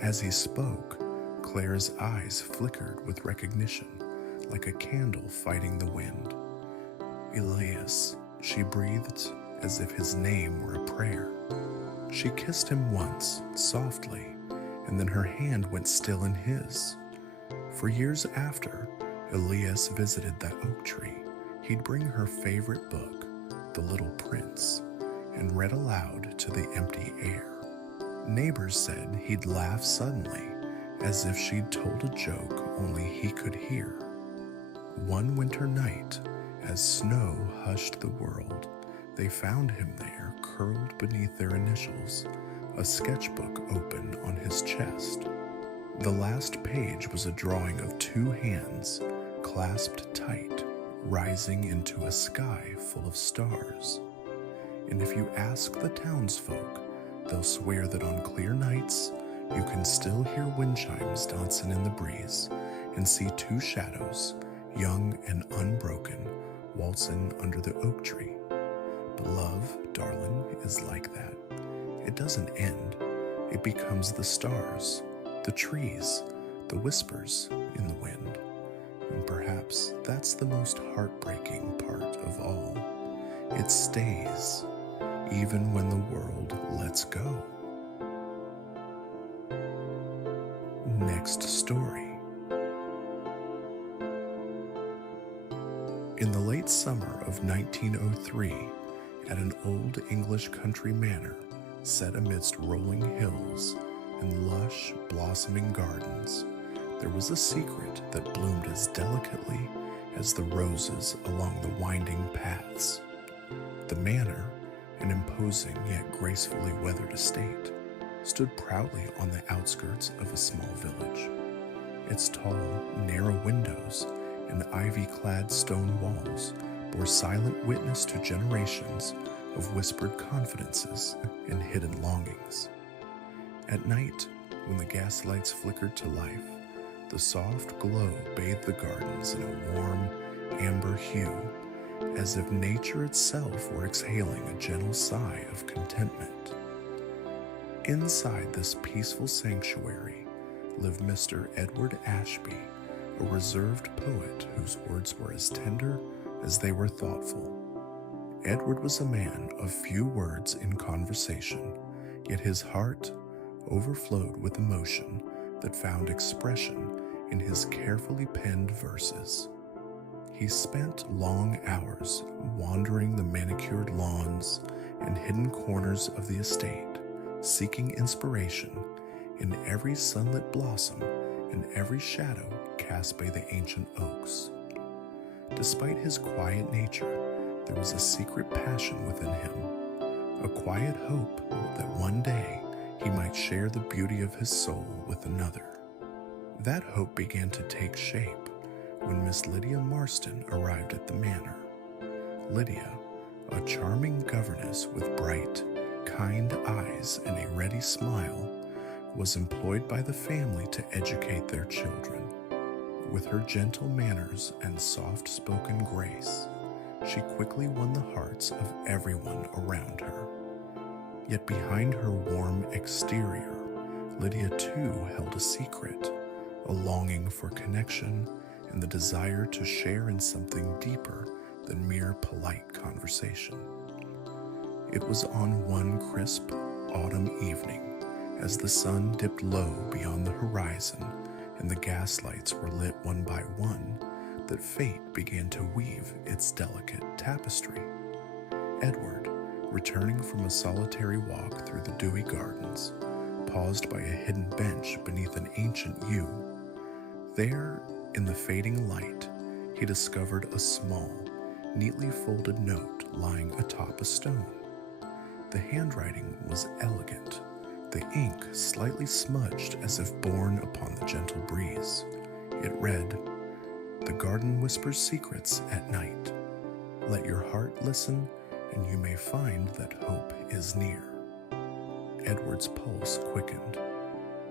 As he spoke, Clara's eyes flickered with recognition, like a candle fighting the wind. "Elias," she breathed, as if his name were a prayer. She kissed him once, softly, and then her hand went still in his. For years after, Elias visited that oak tree. He'd bring her favorite book, The Little Prince, and read aloud to the empty air. Neighbors said he'd laugh suddenly, as if she'd told a joke only he could hear. One winter night, as snow hushed the world, they found him there, curled beneath their initials, a sketchbook open on his chest. The last page was a drawing of two hands, clasped tight, rising into a sky full of stars. And if you ask the townsfolk, they'll swear that on clear nights, you can still hear wind chimes dancing in the breeze and see two shadows, young and unbroken, waltzing under the oak tree. But love, darling, is like that. It doesn't end. It becomes the stars, the trees, the whispers in the wind. And perhaps that's the most heartbreaking part of all. It stays, even when the world lets go. Next story. In the late summer of 1903, at an old English country manor set amidst rolling hills and lush, blossoming gardens, there was a secret that bloomed as delicately as the roses along the winding paths. The manor, an imposing yet gracefully weathered estate, stood proudly on the outskirts of a small village. Its tall, narrow windows and ivy-clad stone walls bore silent witness to generations of whispered confidences and hidden longings. At night, when the gaslights flickered to life, the soft glow bathed the gardens in a warm, amber hue, as if nature itself were exhaling a gentle sigh of contentment. Inside this peaceful sanctuary lived Mr. Edward Ashby, a reserved poet whose words were as tender as they were thoughtful. Edward was a man of few words in conversation, yet his heart overflowed with emotion that found expression in his carefully penned verses. He spent long hours wandering the manicured lawns and hidden corners of the estate, seeking inspiration in every sunlit blossom and every shadow cast by the ancient oaks. Despite his quiet nature, there was a secret passion within him, a quiet hope that one day he might share the beauty of his soul with another. That hope began to take shape when Miss Lydia Marston arrived at the manor. Lydia, a charming governess with bright, kind eyes and a ready smile, was employed by the family to educate their children. With her gentle manners and soft-spoken grace, she quickly won the hearts of everyone around her. Yet behind her warm exterior, Lydia too held a secret, a longing for connection and the desire to share in something deeper than mere polite conversation. It was on one crisp autumn evening, as the sun dipped low beyond the horizon and the gaslights were lit one by one, that fate began to weave its delicate tapestry. Edward, returning from a solitary walk through the dewy gardens, paused by a hidden bench beneath an ancient yew. There, in the fading light, he discovered a small, neatly folded note lying atop a stone. The handwriting was elegant, the ink slightly smudged as if borne upon the gentle breeze. It read, "The garden whispers secrets at night. Let your heart listen, and you may find that hope is near." Edward's pulse quickened.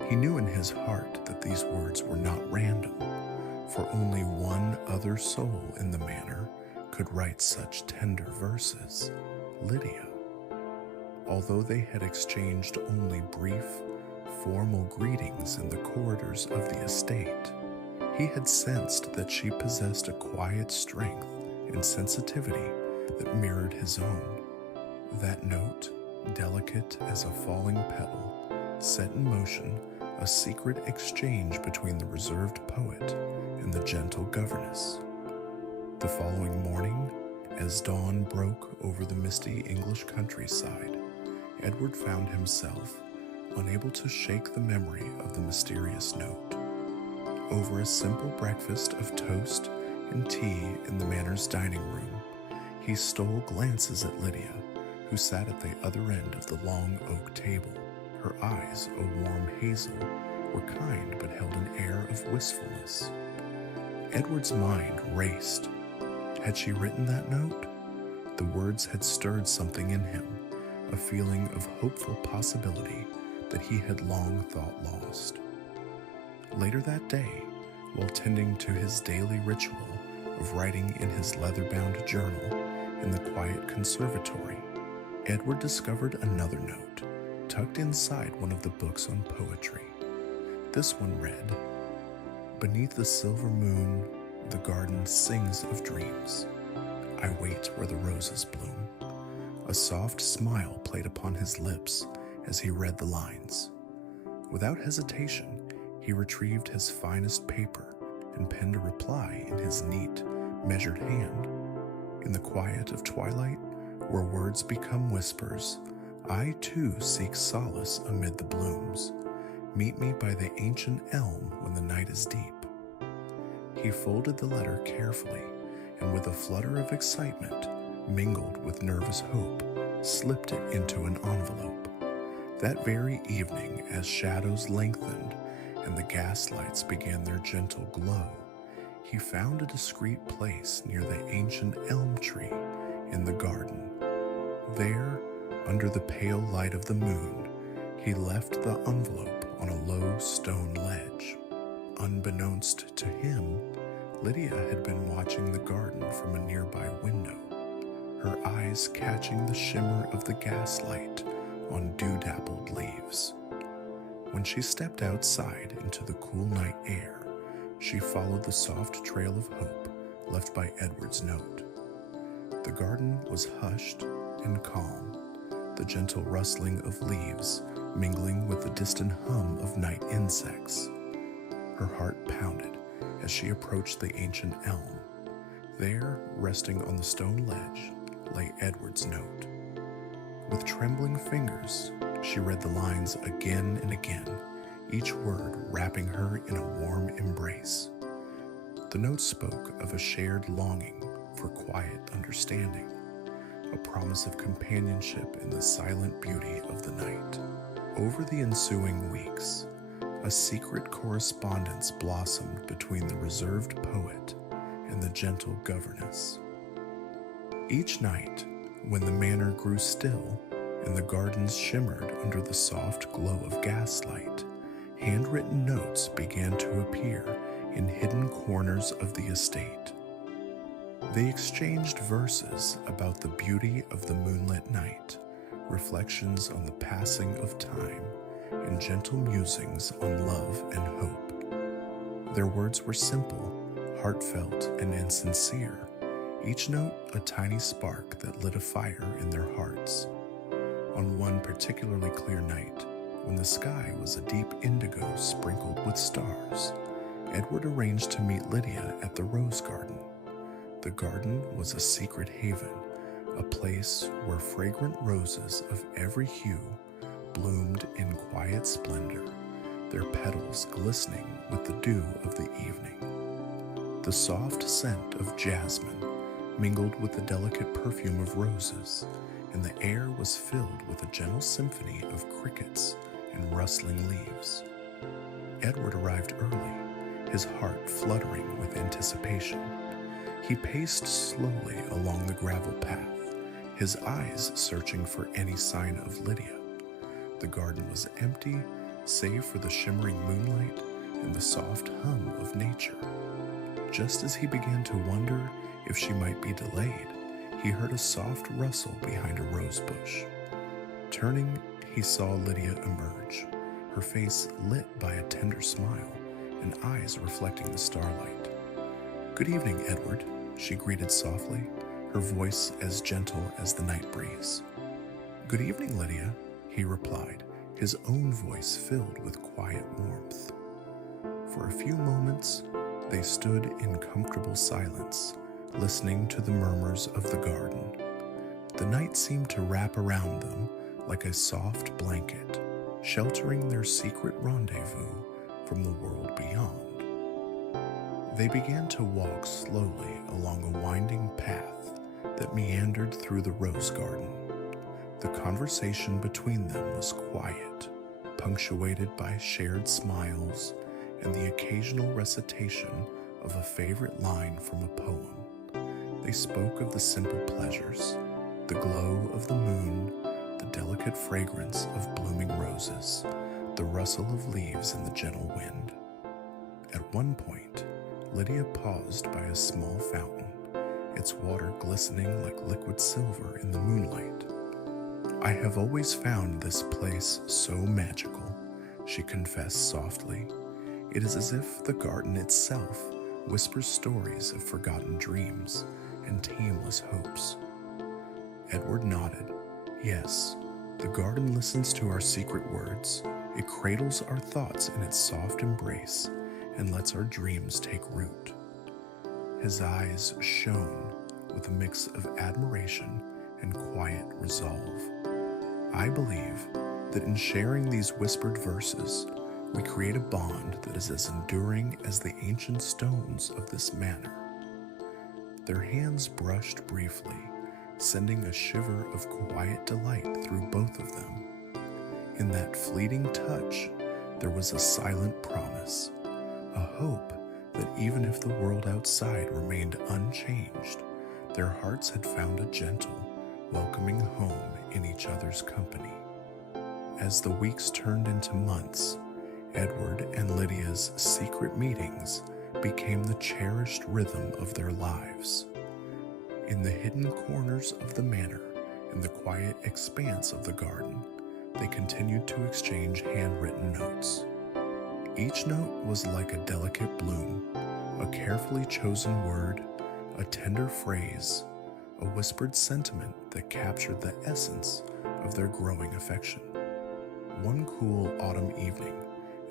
He knew in his heart that these words were not random, for only one other soul in the manor could write such tender verses: Lydia. Although they had exchanged only brief, formal greetings in the corridors of the estate, he had sensed that she possessed a quiet strength and sensitivity that mirrored his own. That note, delicate as a falling petal, set in motion a secret exchange between the reserved poet and the gentle governess. The following morning, as dawn broke over the misty English countryside, Edward found himself unable to shake the memory of the mysterious note. Over a simple breakfast of toast and tea in the manor's dining room, he stole glances at Lydia, who sat at the other end of the long oak table. Her eyes, a warm hazel, were kind but held an air of wistfulness. Edward's mind raced. Had she written that note? The words had stirred something in him, a feeling of hopeful possibility that he had long thought lost. Later that day, while tending to his daily ritual of writing in his leather-bound journal in the quiet conservatory, Edward discovered another note tucked inside one of the books on poetry. This one read, "Beneath the silver moon, the garden sings of dreams. I wait where the roses bloom." A soft smile played upon his lips as he read the lines. Without hesitation, he retrieved his finest paper and penned a reply in his neat, measured hand. In the quiet of twilight, where words become whispers, I too seek solace amid the blooms. Meet me by the ancient elm when the night is deep. He folded the letter carefully, and with a flutter of excitement, mingled with nervous hope, slipped it into an envelope. That very evening, as shadows lengthened and the gaslights began their gentle glow, he found a discreet place near the ancient elm tree in the garden. There, under the pale light of the moon, he left the envelope on a low stone ledge. Unbeknownst to him, Lydia had been watching the garden from a nearby window, her eyes catching the shimmer of the gaslight on dew-dappled leaves. When she stepped outside into the cool night air, she followed the soft trail of hope left by Edward's note. The garden was hushed and calm, the gentle rustling of leaves mingling with the distant hum of night insects. Her heart pounded as she approached the ancient elm. There, resting on the stone ledge, lay Edward's note. With trembling fingers, she read the lines again and again, each word wrapping her in a warm embrace. The note spoke of a shared longing for quiet understanding, a promise of companionship in the silent beauty of the night. Over the ensuing weeks, a secret correspondence blossomed between the reserved poet and the gentle governess. Each night, when the manor grew still and the gardens shimmered under the soft glow of gaslight, handwritten notes began to appear in hidden corners of the estate. They exchanged verses about the beauty of the moonlit night, reflections on the passing of time, and gentle musings on love and hope. Their words were simple, heartfelt, and insincere, each note a tiny spark that lit a fire in their hearts. On one particularly clear night, when the sky was a deep indigo sprinkled with stars, Edward arranged to meet Lydia at the rose garden. The garden was a secret haven, a place where fragrant roses of every hue bloomed in quiet splendor, their petals glistening with the dew of the evening. The soft scent of jasmine mingled with the delicate perfume of roses, and the air was filled with a gentle symphony of crickets and rustling leaves. Edward arrived early, his heart fluttering with anticipation. He paced slowly along the gravel path, his eyes searching for any sign of Lydia. The garden was empty, save for the shimmering moonlight and the soft hum of nature. Just as he began to wonder if she might be delayed, he heard a soft rustle behind a rose bush. Turning, he saw Lydia emerge, her face lit by a tender smile and eyes reflecting the starlight. "Good evening, Edward," she greeted softly, her voice as gentle as the night breeze. "Good evening, Lydia," he replied, his own voice filled with quiet warmth. For a few moments, they stood in comfortable silence, listening to the murmurs of the garden. The night seemed to wrap around them like a soft blanket, sheltering their secret rendezvous from the world beyond. They began to walk slowly along a winding path that meandered through the rose garden. The conversation between them was quiet, punctuated by shared smiles and the occasional recitation of a favorite line from a poem. They spoke of the simple pleasures, the glow of the moon, the delicate fragrance of blooming roses, the rustle of leaves in the gentle wind. At one point, Lydia paused by a small fountain, its water glistening like liquid silver in the moonlight. "I have always found this place so magical," she confessed softly. "It is as if the garden itself whispers stories of forgotten dreams and tameless hopes." Edward nodded. "Yes, the garden listens to our secret words. It cradles our thoughts in its soft embrace and lets our dreams take root." His eyes shone with a mix of admiration and quiet resolve. "I believe that in sharing these whispered verses, we create a bond that is as enduring as the ancient stones of this manor." Their hands brushed briefly, sending a shiver of quiet delight through both of them. In that fleeting touch, there was a silent promise, a hope that even if the world outside remained unchanged, their hearts had found a gentle, welcoming home in each other's company. As the weeks turned into months, Edward and Lydia's secret meetings became the cherished rhythm of their lives. In the hidden corners of the manor, in the quiet expanse of the garden, they continued to exchange handwritten notes. Each note was like a delicate bloom, a carefully chosen word, a tender phrase, a whispered sentiment that captured the essence of their growing affection. One cool autumn evening,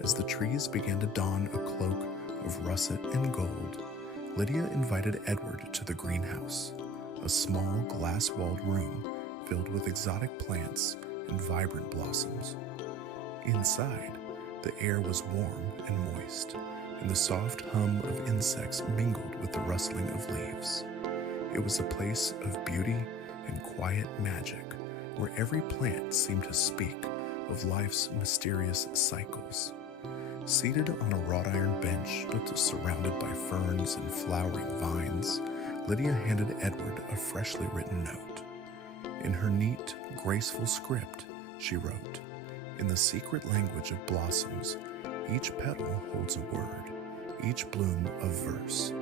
as the trees began to don a cloak of russet and gold, Lydia invited Edward to the greenhouse, a small glass-walled room filled with exotic plants and vibrant blossoms. Inside, the air was warm and moist, and the soft hum of insects mingled with the rustling of leaves. It was a place of beauty and quiet magic, where every plant seemed to speak of life's mysterious cycles. Seated on a wrought iron bench surrounded by ferns and flowering vines, Lydia handed Edward a freshly written note. In her neat, graceful script, she wrote, "In the secret language of blossoms, each petal holds a word, each bloom a verse.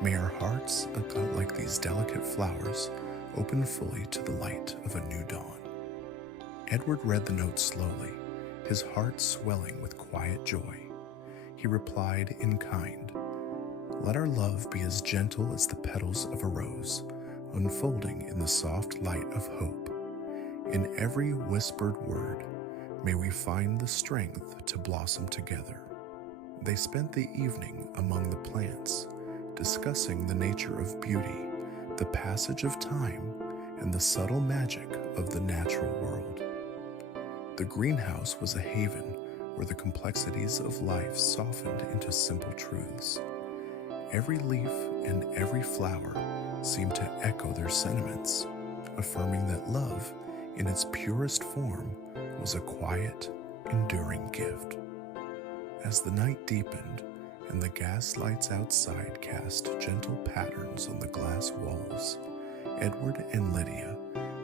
May our hearts, like these delicate flowers, open fully to the light of a new dawn." Edward read the note slowly, his heart swelling with quiet joy. He replied in kind, "Let our love be as gentle as the petals of a rose, unfolding in the soft light of hope. In every whispered word, may we find the strength to blossom together." They spent the evening among the plants, discussing the nature of beauty, the passage of time, and the subtle magic of the natural world. The greenhouse was a haven where the complexities of life softened into simple truths. Every leaf and every flower seemed to echo their sentiments, affirming that love, in its purest form, was a quiet, enduring gift. As the night deepened and the gas lights outside cast gentle patterns on the glass walls, Edward and Lydia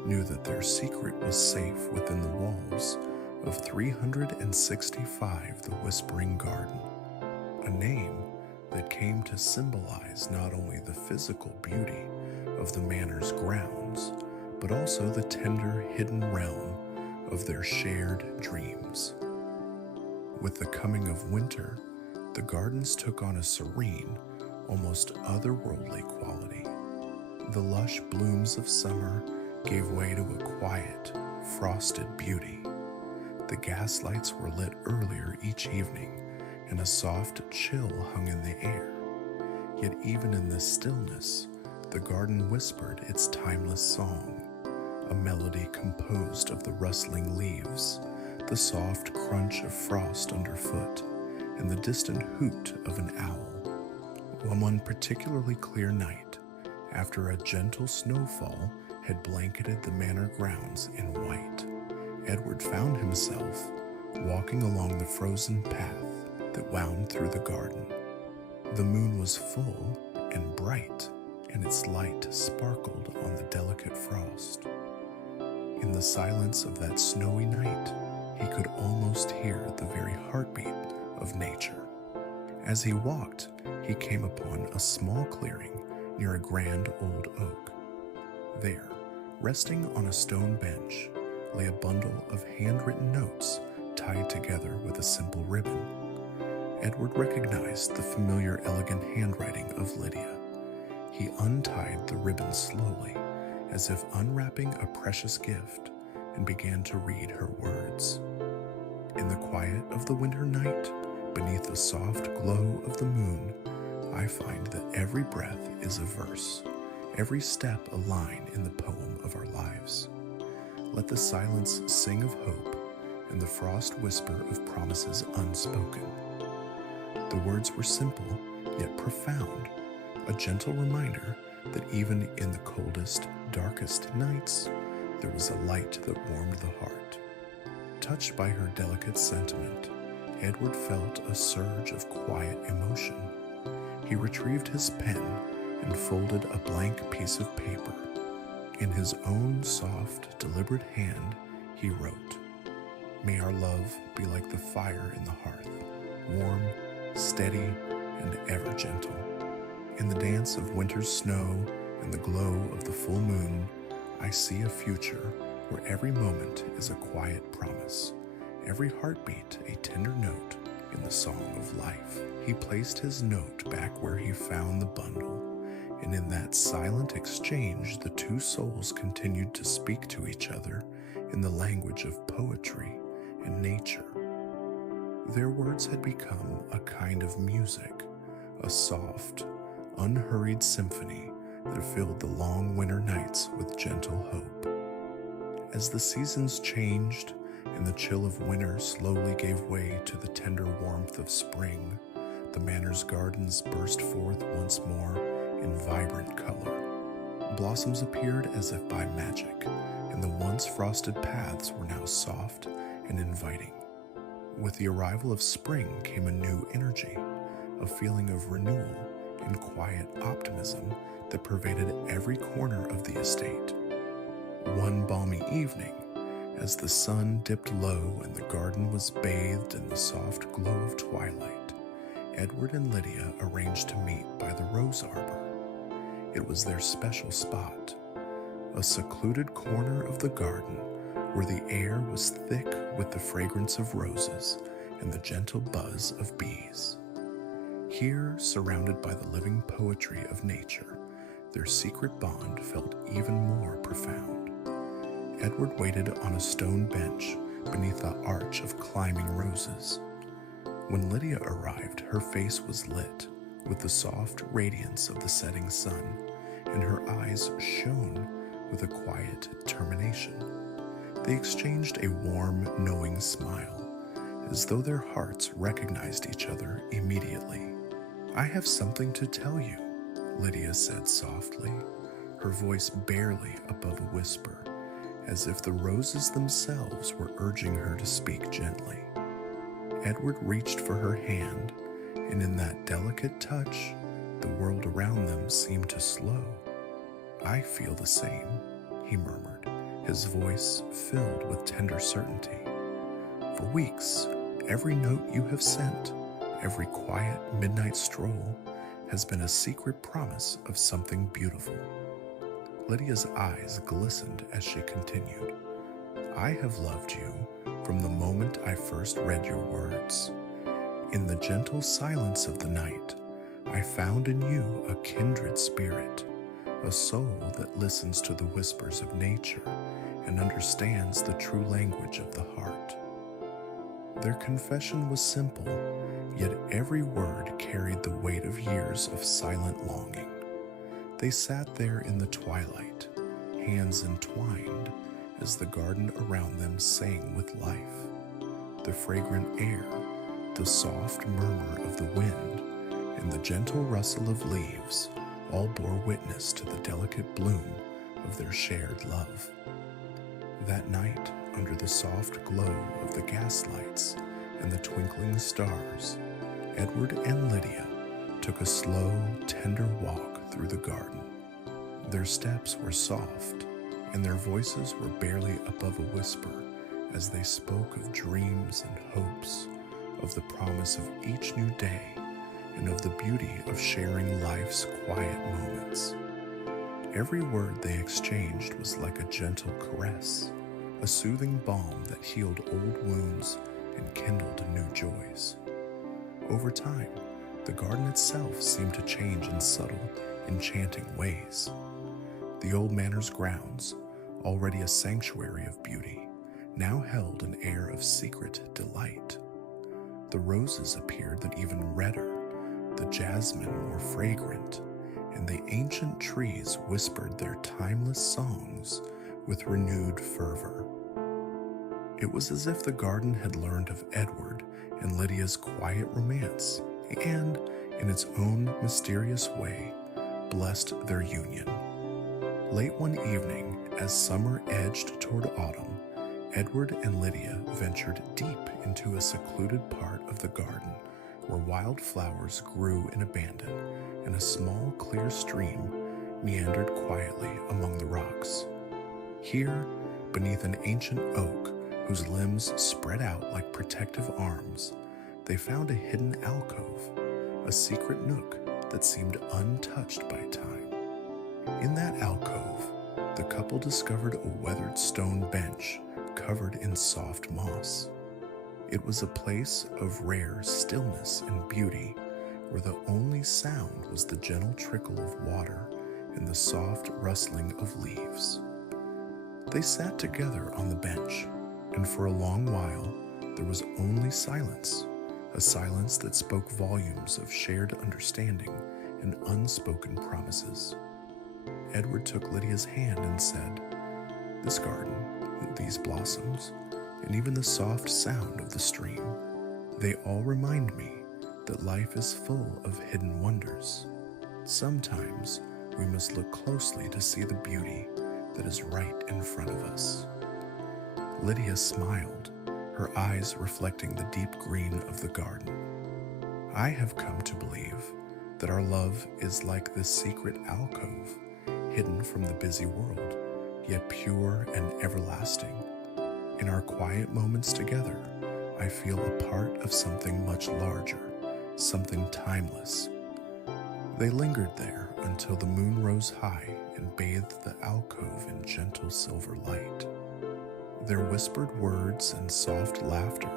knew that their secret was safe within the walls of 365 The Whispering Garden, a name that came to symbolize not only the physical beauty of the manor's grounds, but also the tender hidden realm of their shared dreams. With the coming of winter, the gardens took on a serene, almost otherworldly quality. The lush blooms of summer gave way to a quiet, frosted beauty. The gas lights were lit earlier each evening, and a soft chill hung in the air. Yet even in this stillness, the garden whispered its timeless song, a melody composed of the rustling leaves, the soft crunch of frost underfoot, and the distant hoot of an owl. On one particularly clear night, after a gentle snowfall had blanketed the manor grounds in white, Edward found himself walking along the frozen path that wound through the garden. The moon was full and bright, and its light sparkled on the delicate frost. In the silence of that snowy night, he could almost hear the very heartbeat of nature. As he walked, he came upon a small clearing near a grand old oak. There, resting on a stone bench, lay a bundle of handwritten notes tied together with a simple ribbon. Edward recognized the familiar, elegant handwriting of Lydia. He untied the ribbon slowly, as if unwrapping a precious gift, and began to read her words. In the quiet of the winter night, beneath the soft glow of the moon, I find that every breath is a verse, every step a line in the poem of our lives. Let the silence sing of hope, and the frost whisper of promises unspoken. The words were simple, yet profound, a gentle reminder that even in the coldest, darkest nights, there was a light that warmed the heart. Touched by her delicate sentiment, Edward felt a surge of quiet emotion. He retrieved his pen and folded a blank piece of paper. In his own soft, deliberate hand, he wrote, "May our love be like the fire in the hearth, warm, steady, and ever gentle. In the dance of winter's snow and the glow of the full moon, I see a future where every moment is a quiet promise, every heartbeat a tender note in the song of life." He placed his note back where he found the bundle, and in that silent exchange the two souls continued to speak to each other in the language of poetry and nature. Their words had become a kind of music, a soft, unhurried symphony that filled the long winter nights with gentle hope. As the seasons changed and the chill of winter slowly gave way to the tender warmth of spring, the manor's gardens burst forth once more in vibrant color. Blossoms appeared as if by magic, and the once frosted paths were now soft and inviting. With the arrival of spring came a new energy, a feeling of renewal and quiet optimism that pervaded every corner of the estate. One balmy evening, as the sun dipped low and the garden was bathed in the soft glow of twilight, Edward and Lydia arranged to meet by the rose arbor. It was their special spot, a secluded corner of the garden where the air was thick with the fragrance of roses and the gentle buzz of bees. Here, surrounded by the living poetry of nature, their secret bond felt even more profound. Edward waited on a stone bench beneath the arch of climbing roses. When Lydia arrived, her face was lit with the soft radiance of the setting sun, and her eyes shone with a quiet determination. They exchanged a warm, knowing smile, as though their hearts recognized each other immediately. "I have something to tell you," Lydia said softly, her voice barely above a whisper, as if the roses themselves were urging her to speak gently. Edward reached for her hand, and in that delicate touch, the world around them seemed to slow. "I feel the same," he murmured, his voice filled with tender certainty. "For weeks, every note you have sent, every quiet midnight stroll, has been a secret promise of something beautiful." Lydia's eyes glistened as she continued. "I have loved you from the moment I first read your words. In the gentle silence of the night, I found in you a kindred spirit, a soul that listens to the whispers of nature and understands the true language of the heart." Their confession was simple, yet every word carried the weight of years of silent longing. They sat there in the twilight, hands entwined, as the garden around them sang with life. The fragrant air, the soft murmur of the wind, and the gentle rustle of leaves all bore witness to the delicate bloom of their shared love. That night, under the soft glow of the gaslights and the twinkling stars, Edward and Lydia took a slow, tender walk through the garden. Their steps were soft, and their voices were barely above a whisper as they spoke of dreams and hopes, of the promise of each new day, and of the beauty of sharing life's quiet moments. Every word they exchanged was like a gentle caress, a soothing balm that healed old wounds and kindled new joys. Over time, the garden itself seemed to change in subtle, enchanting ways. The old manor's grounds, already a sanctuary of beauty, now held an air of secret delight. The roses appeared even redder, the jasmine more fragrant, and the ancient trees whispered their timeless songs with renewed fervor. It was as if the garden had learned of Edward and Lydia's quiet romance and, in its own mysterious way, blessed their union. Late one evening, as summer edged toward autumn, Edward and Lydia ventured deep into a secluded part of the garden where wild flowers grew in abandon and a small clear stream meandered quietly among the rocks. Here, beneath an ancient oak whose limbs spread out like protective arms, they found a hidden alcove, a secret nook that seemed untouched by time. In that alcove, the couple discovered a weathered stone bench covered in soft moss. It was a place of rare stillness and beauty, where the only sound was the gentle trickle of water and the soft rustling of leaves. They sat together on the bench, and for a long while there was only silence, a silence that spoke volumes of shared understanding and unspoken promises. Edward took Lydia's hand and said, "This garden, these blossoms, and even the soft sound of the stream, they all remind me that life is full of hidden wonders. Sometimes we must look closely to see the beauty that is right in front of us." Lydia smiled, her eyes reflecting the deep green of the garden. "I have come to believe that our love is like this secret alcove, hidden from the busy world, yet pure and everlasting. In our quiet moments together, I feel a part of something much larger, something timeless." They lingered there until the moon rose high and bathed the alcove in gentle silver light. Their whispered words and soft laughter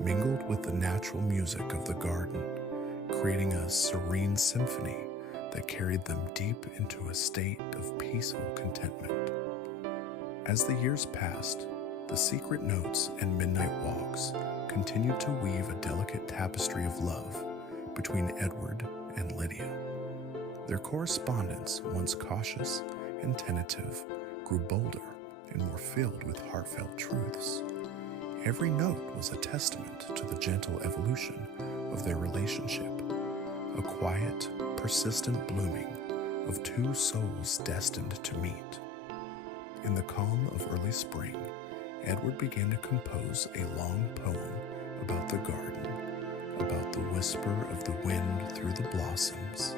mingled with the natural music of the garden, creating a serene symphony that carried them deep into a state of peaceful contentment. As the years passed, the The secret notes and midnight walks continued to weave a delicate tapestry of love between Edward and Lydia. Their correspondence, once cautious and tentative, grew bolder and more filled with heartfelt truths. Every note was a testament to the gentle evolution of their relationship, a quiet, persistent blooming of two souls destined to meet. In the calm of early spring, Edward began to compose a long poem about the garden, about the whisper of the wind through the blossoms,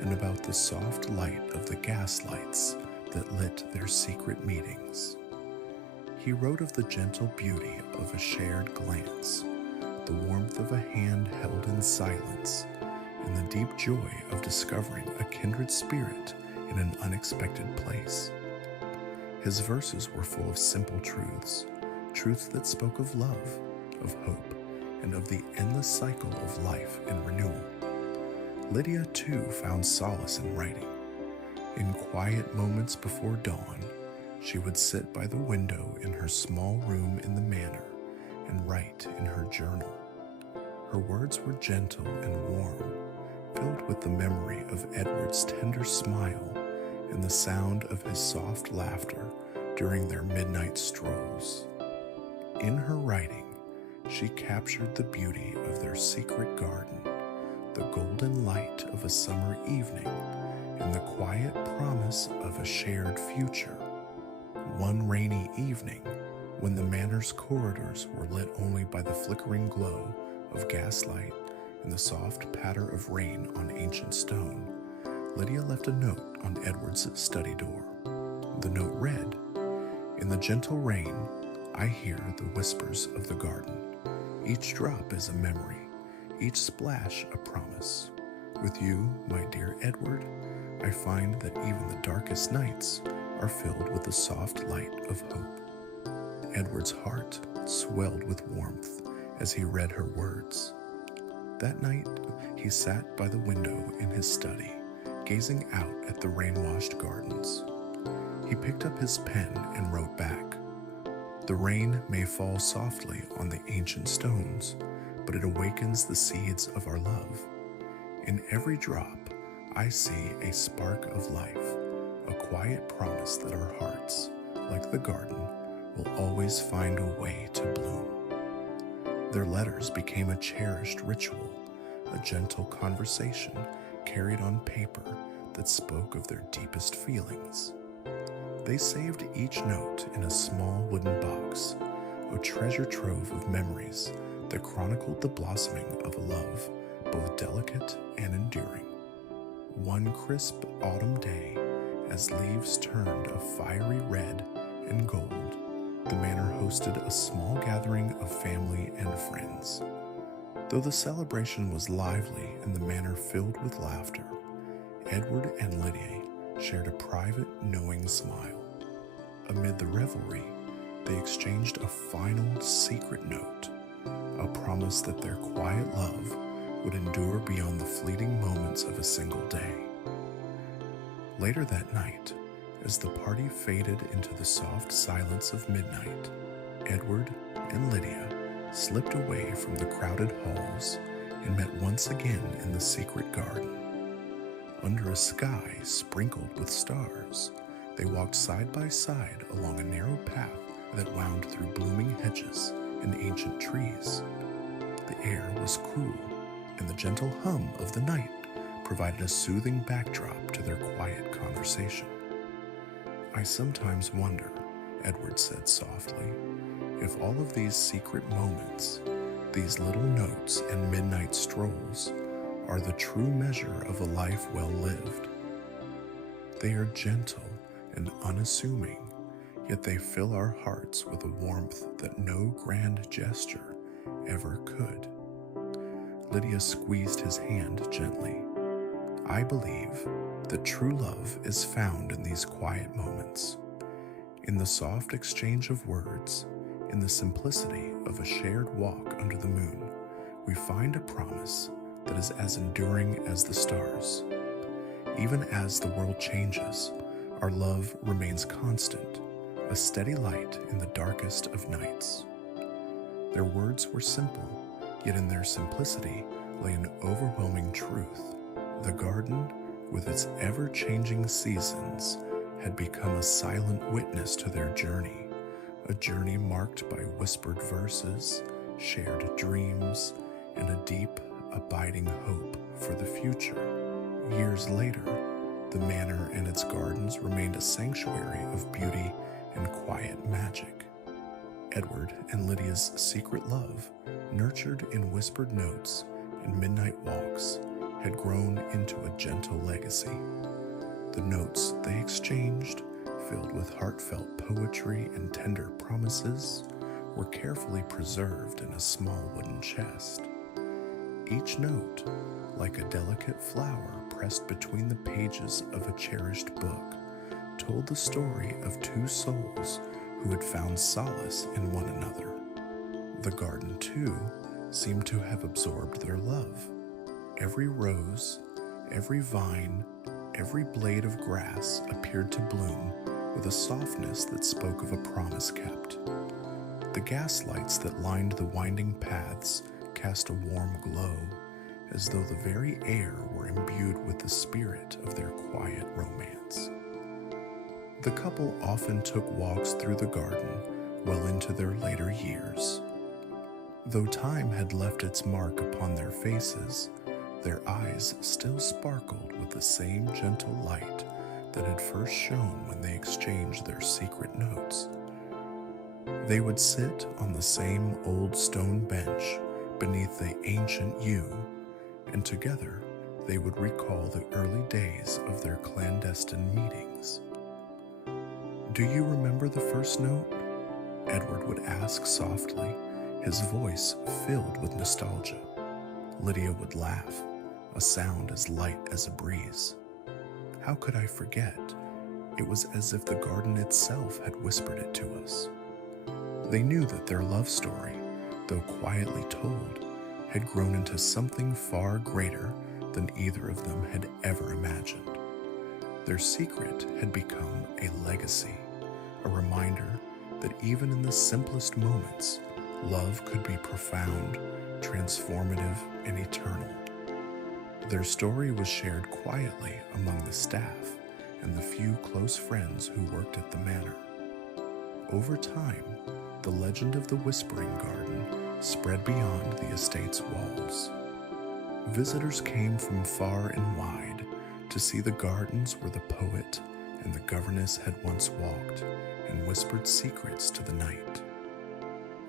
and about the soft light of the gas lights that lit their secret meetings. He wrote of the gentle beauty of a shared glance, the warmth of a hand held in silence, and the deep joy of discovering a kindred spirit in an unexpected place. His verses were full of simple truths, truths that spoke of love, of hope, and of the endless cycle of life and renewal. Lydia, too, found solace in writing. In quiet moments before dawn, she would sit by the window in her small room in the manor and write in her journal. Her words were gentle and warm, filled with the memory of Edward's tender smile and the sound of his soft laughter during their midnight strolls. In her writing, she captured the beauty of their secret garden, the golden light of a summer evening, and the quiet promise of a shared future. One rainy evening, when the manor's corridors were lit only by the flickering glow of gaslight and the soft patter of rain on ancient stone, Lydia left a note on Edward's study door. The note read, "In the gentle rain, I hear the whispers of the garden. Each drop is a memory, each splash a promise. With you, my dear Edward, I find that even the darkest nights are filled with the soft light of hope." Edward's heart swelled with warmth as he read her words. That night, he sat by the window in his study, gazing out at the rain-washed gardens. He picked up his pen and wrote back, "The rain may fall softly on the ancient stones, but it awakens the seeds of our love. In every drop, I see a spark of life, a quiet promise that our hearts, like the garden, will always find a way to bloom." Their letters became a cherished ritual, a gentle conversation carried on paper that spoke of their deepest feelings. They saved each note in a small wooden box, a treasure trove of memories that chronicled the blossoming of a love both delicate and enduring. One crisp autumn day, as leaves turned a fiery red and gold, the manor hosted a small gathering of family and friends. Though the celebration was lively and the manor filled with laughter, Edward and Lydia shared a private, knowing smile. Amid the revelry, they exchanged a final secret note, a promise that their quiet love would endure beyond the fleeting moments of a single day. Later that night, as the party faded into the soft silence of midnight, Edward and Lydia slipped away from the crowded halls and met once again in the secret garden. Under a sky sprinkled with stars, they walked side by side along a narrow path that wound through blooming hedges and ancient trees. The air was cool, and the gentle hum of the night provided a soothing backdrop to their quiet conversation. "I sometimes wonder," Edward said softly, "if all of these secret moments, these little notes and midnight strolls, are the true measure of a life well lived. They are gentle and unassuming, yet they fill our hearts with a warmth that no grand gesture ever could." Lydia squeezed his hand gently. "I believe that true love is found in these quiet moments, in the soft exchange of words, in the simplicity of a shared walk under the moon. We find a promise that is as enduring as the stars. Even as the world changes, our love remains constant, a steady light in the darkest of nights. Their words were simple, yet in their simplicity lay an overwhelming truth. The garden, with its ever-changing seasons, had become a silent witness to their journey, a journey marked by whispered verses, shared dreams, and a deep, abiding hope for the future. Years later, the manor and its gardens remained a sanctuary of beauty and quiet magic. Edward and Lydia's secret love, nurtured in whispered notes and midnight walks, had grown into a gentle legacy. The notes they exchanged, filled with heartfelt poetry and tender promises, were carefully preserved in a small wooden chest. Each note, like a delicate flower pressed between the pages of a cherished book, told the story of two souls who had found solace in one another. The garden, too, seemed to have absorbed their love. Every rose, every vine, every blade of grass appeared to bloom with a softness that spoke of a promise kept. The gaslights that lined the winding paths cast a warm glow, as though the very air were imbued with the spirit of their quiet romance. The couple often took walks through the garden well into their later years. Though time had left its mark upon their faces, their eyes still sparkled with the same gentle light that had first shone when they exchanged their secret notes. They would sit on the same old stone bench beneath the ancient yew, and together they would recall the early days of their clandestine meetings. "Do you remember the first note?" Edward would ask softly, his voice filled with nostalgia. Lydia would laugh, a sound as light as a breeze. How could I forget? It was as if the garden itself had whispered it to us. They knew that their love story, though quietly told, had grown into something far greater than either of them had ever imagined. Their secret had become a legacy, a reminder that even in the simplest moments, love could be profound, transformative, and eternal. Their story was shared quietly among the staff and the few close friends who worked at the manor. Over time, the legend of the Whispering Garden spread beyond the estate's walls. Visitors came from far and wide to see the gardens where the poet and the governess had once walked and whispered secrets to the night.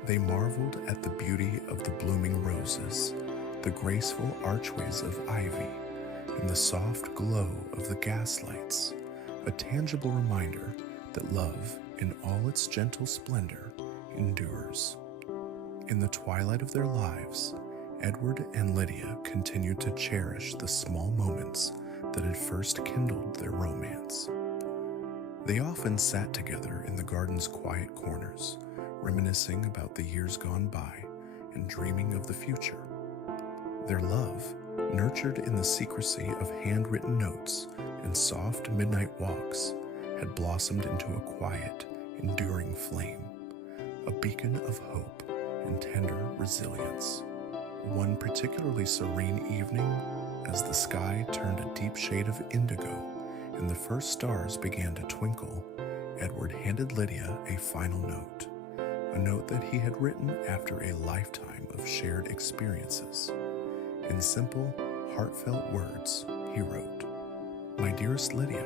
They marveled at the beauty of the blooming roses, the graceful archways of ivy, and the soft glow of the gaslights, a tangible reminder that love, in all its gentle splendor, endures. In the twilight of their lives, Edward and Lydia continued to cherish the small moments that had first kindled their romance. They often sat together in the garden's quiet corners, reminiscing about the years gone by and dreaming of the future. Their love, nurtured in the secrecy of handwritten notes and soft midnight walks, had blossomed into a quiet, enduring flame, a beacon of hope and tender resilience. One particularly serene evening, as the sky turned a deep shade of indigo and the first stars began to twinkle, Edward handed Lydia a final note, a note that he had written after a lifetime of shared experiences. In simple, heartfelt words, he wrote, "My dearest Lydia,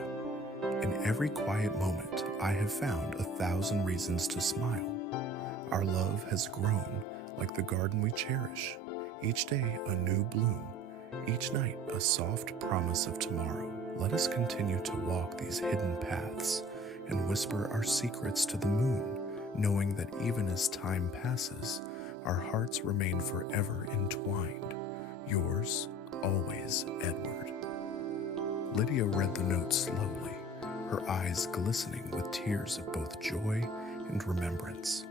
in every quiet moment I have found 1,000 reasons to smile. Our love has grown like the garden we cherish, each day a new bloom, each night a soft promise of tomorrow. Let us continue to walk these hidden paths and whisper our secrets to the moon, knowing that even as time passes, our hearts remain forever entwined. Yours, always, Edward." Lydia read the note slowly, her eyes glistening with tears of both joy and remembrance.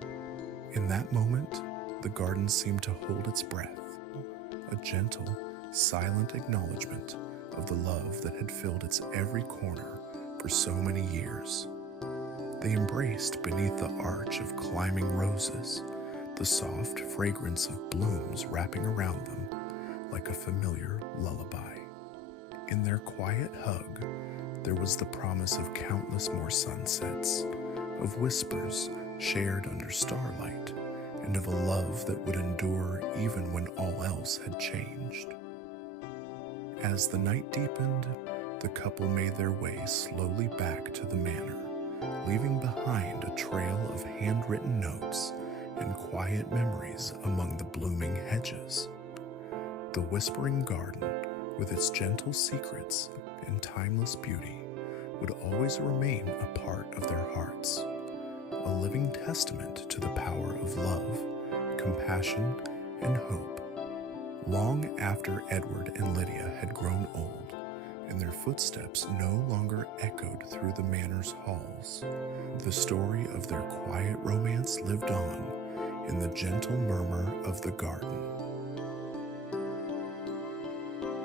In that moment, the garden seemed to hold its breath, a gentle, silent acknowledgement of the love that had filled its every corner for so many years. They embraced beneath the arch of climbing roses, the soft fragrance of blooms wrapping around them like a familiar lullaby. In their quiet hug, there was the promise of countless more sunsets, of whispers shared under starlight, and of a love that would endure even when all else had changed. As the night deepened, the couple made their way slowly back to the manor, leaving behind a trail of handwritten notes and quiet memories among the blooming hedges. The whispering garden, with its gentle secrets and timeless beauty, would always remain a part of their hearts, a living testament to the power of love, compassion, and hope. Long after Edward and Lydia had grown old, and their footsteps no longer echoed through the manor's halls, the story of their quiet romance lived on in the gentle murmur of the garden.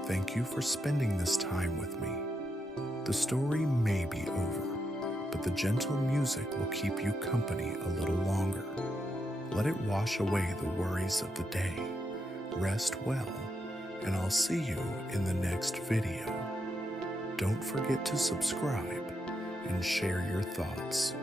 Thank you for spending this time with me. The story may be over, but the gentle music will keep you company a little longer. Let it wash away the worries of the day. Rest well, and I'll see you in the next video. Don't forget to subscribe and share your thoughts.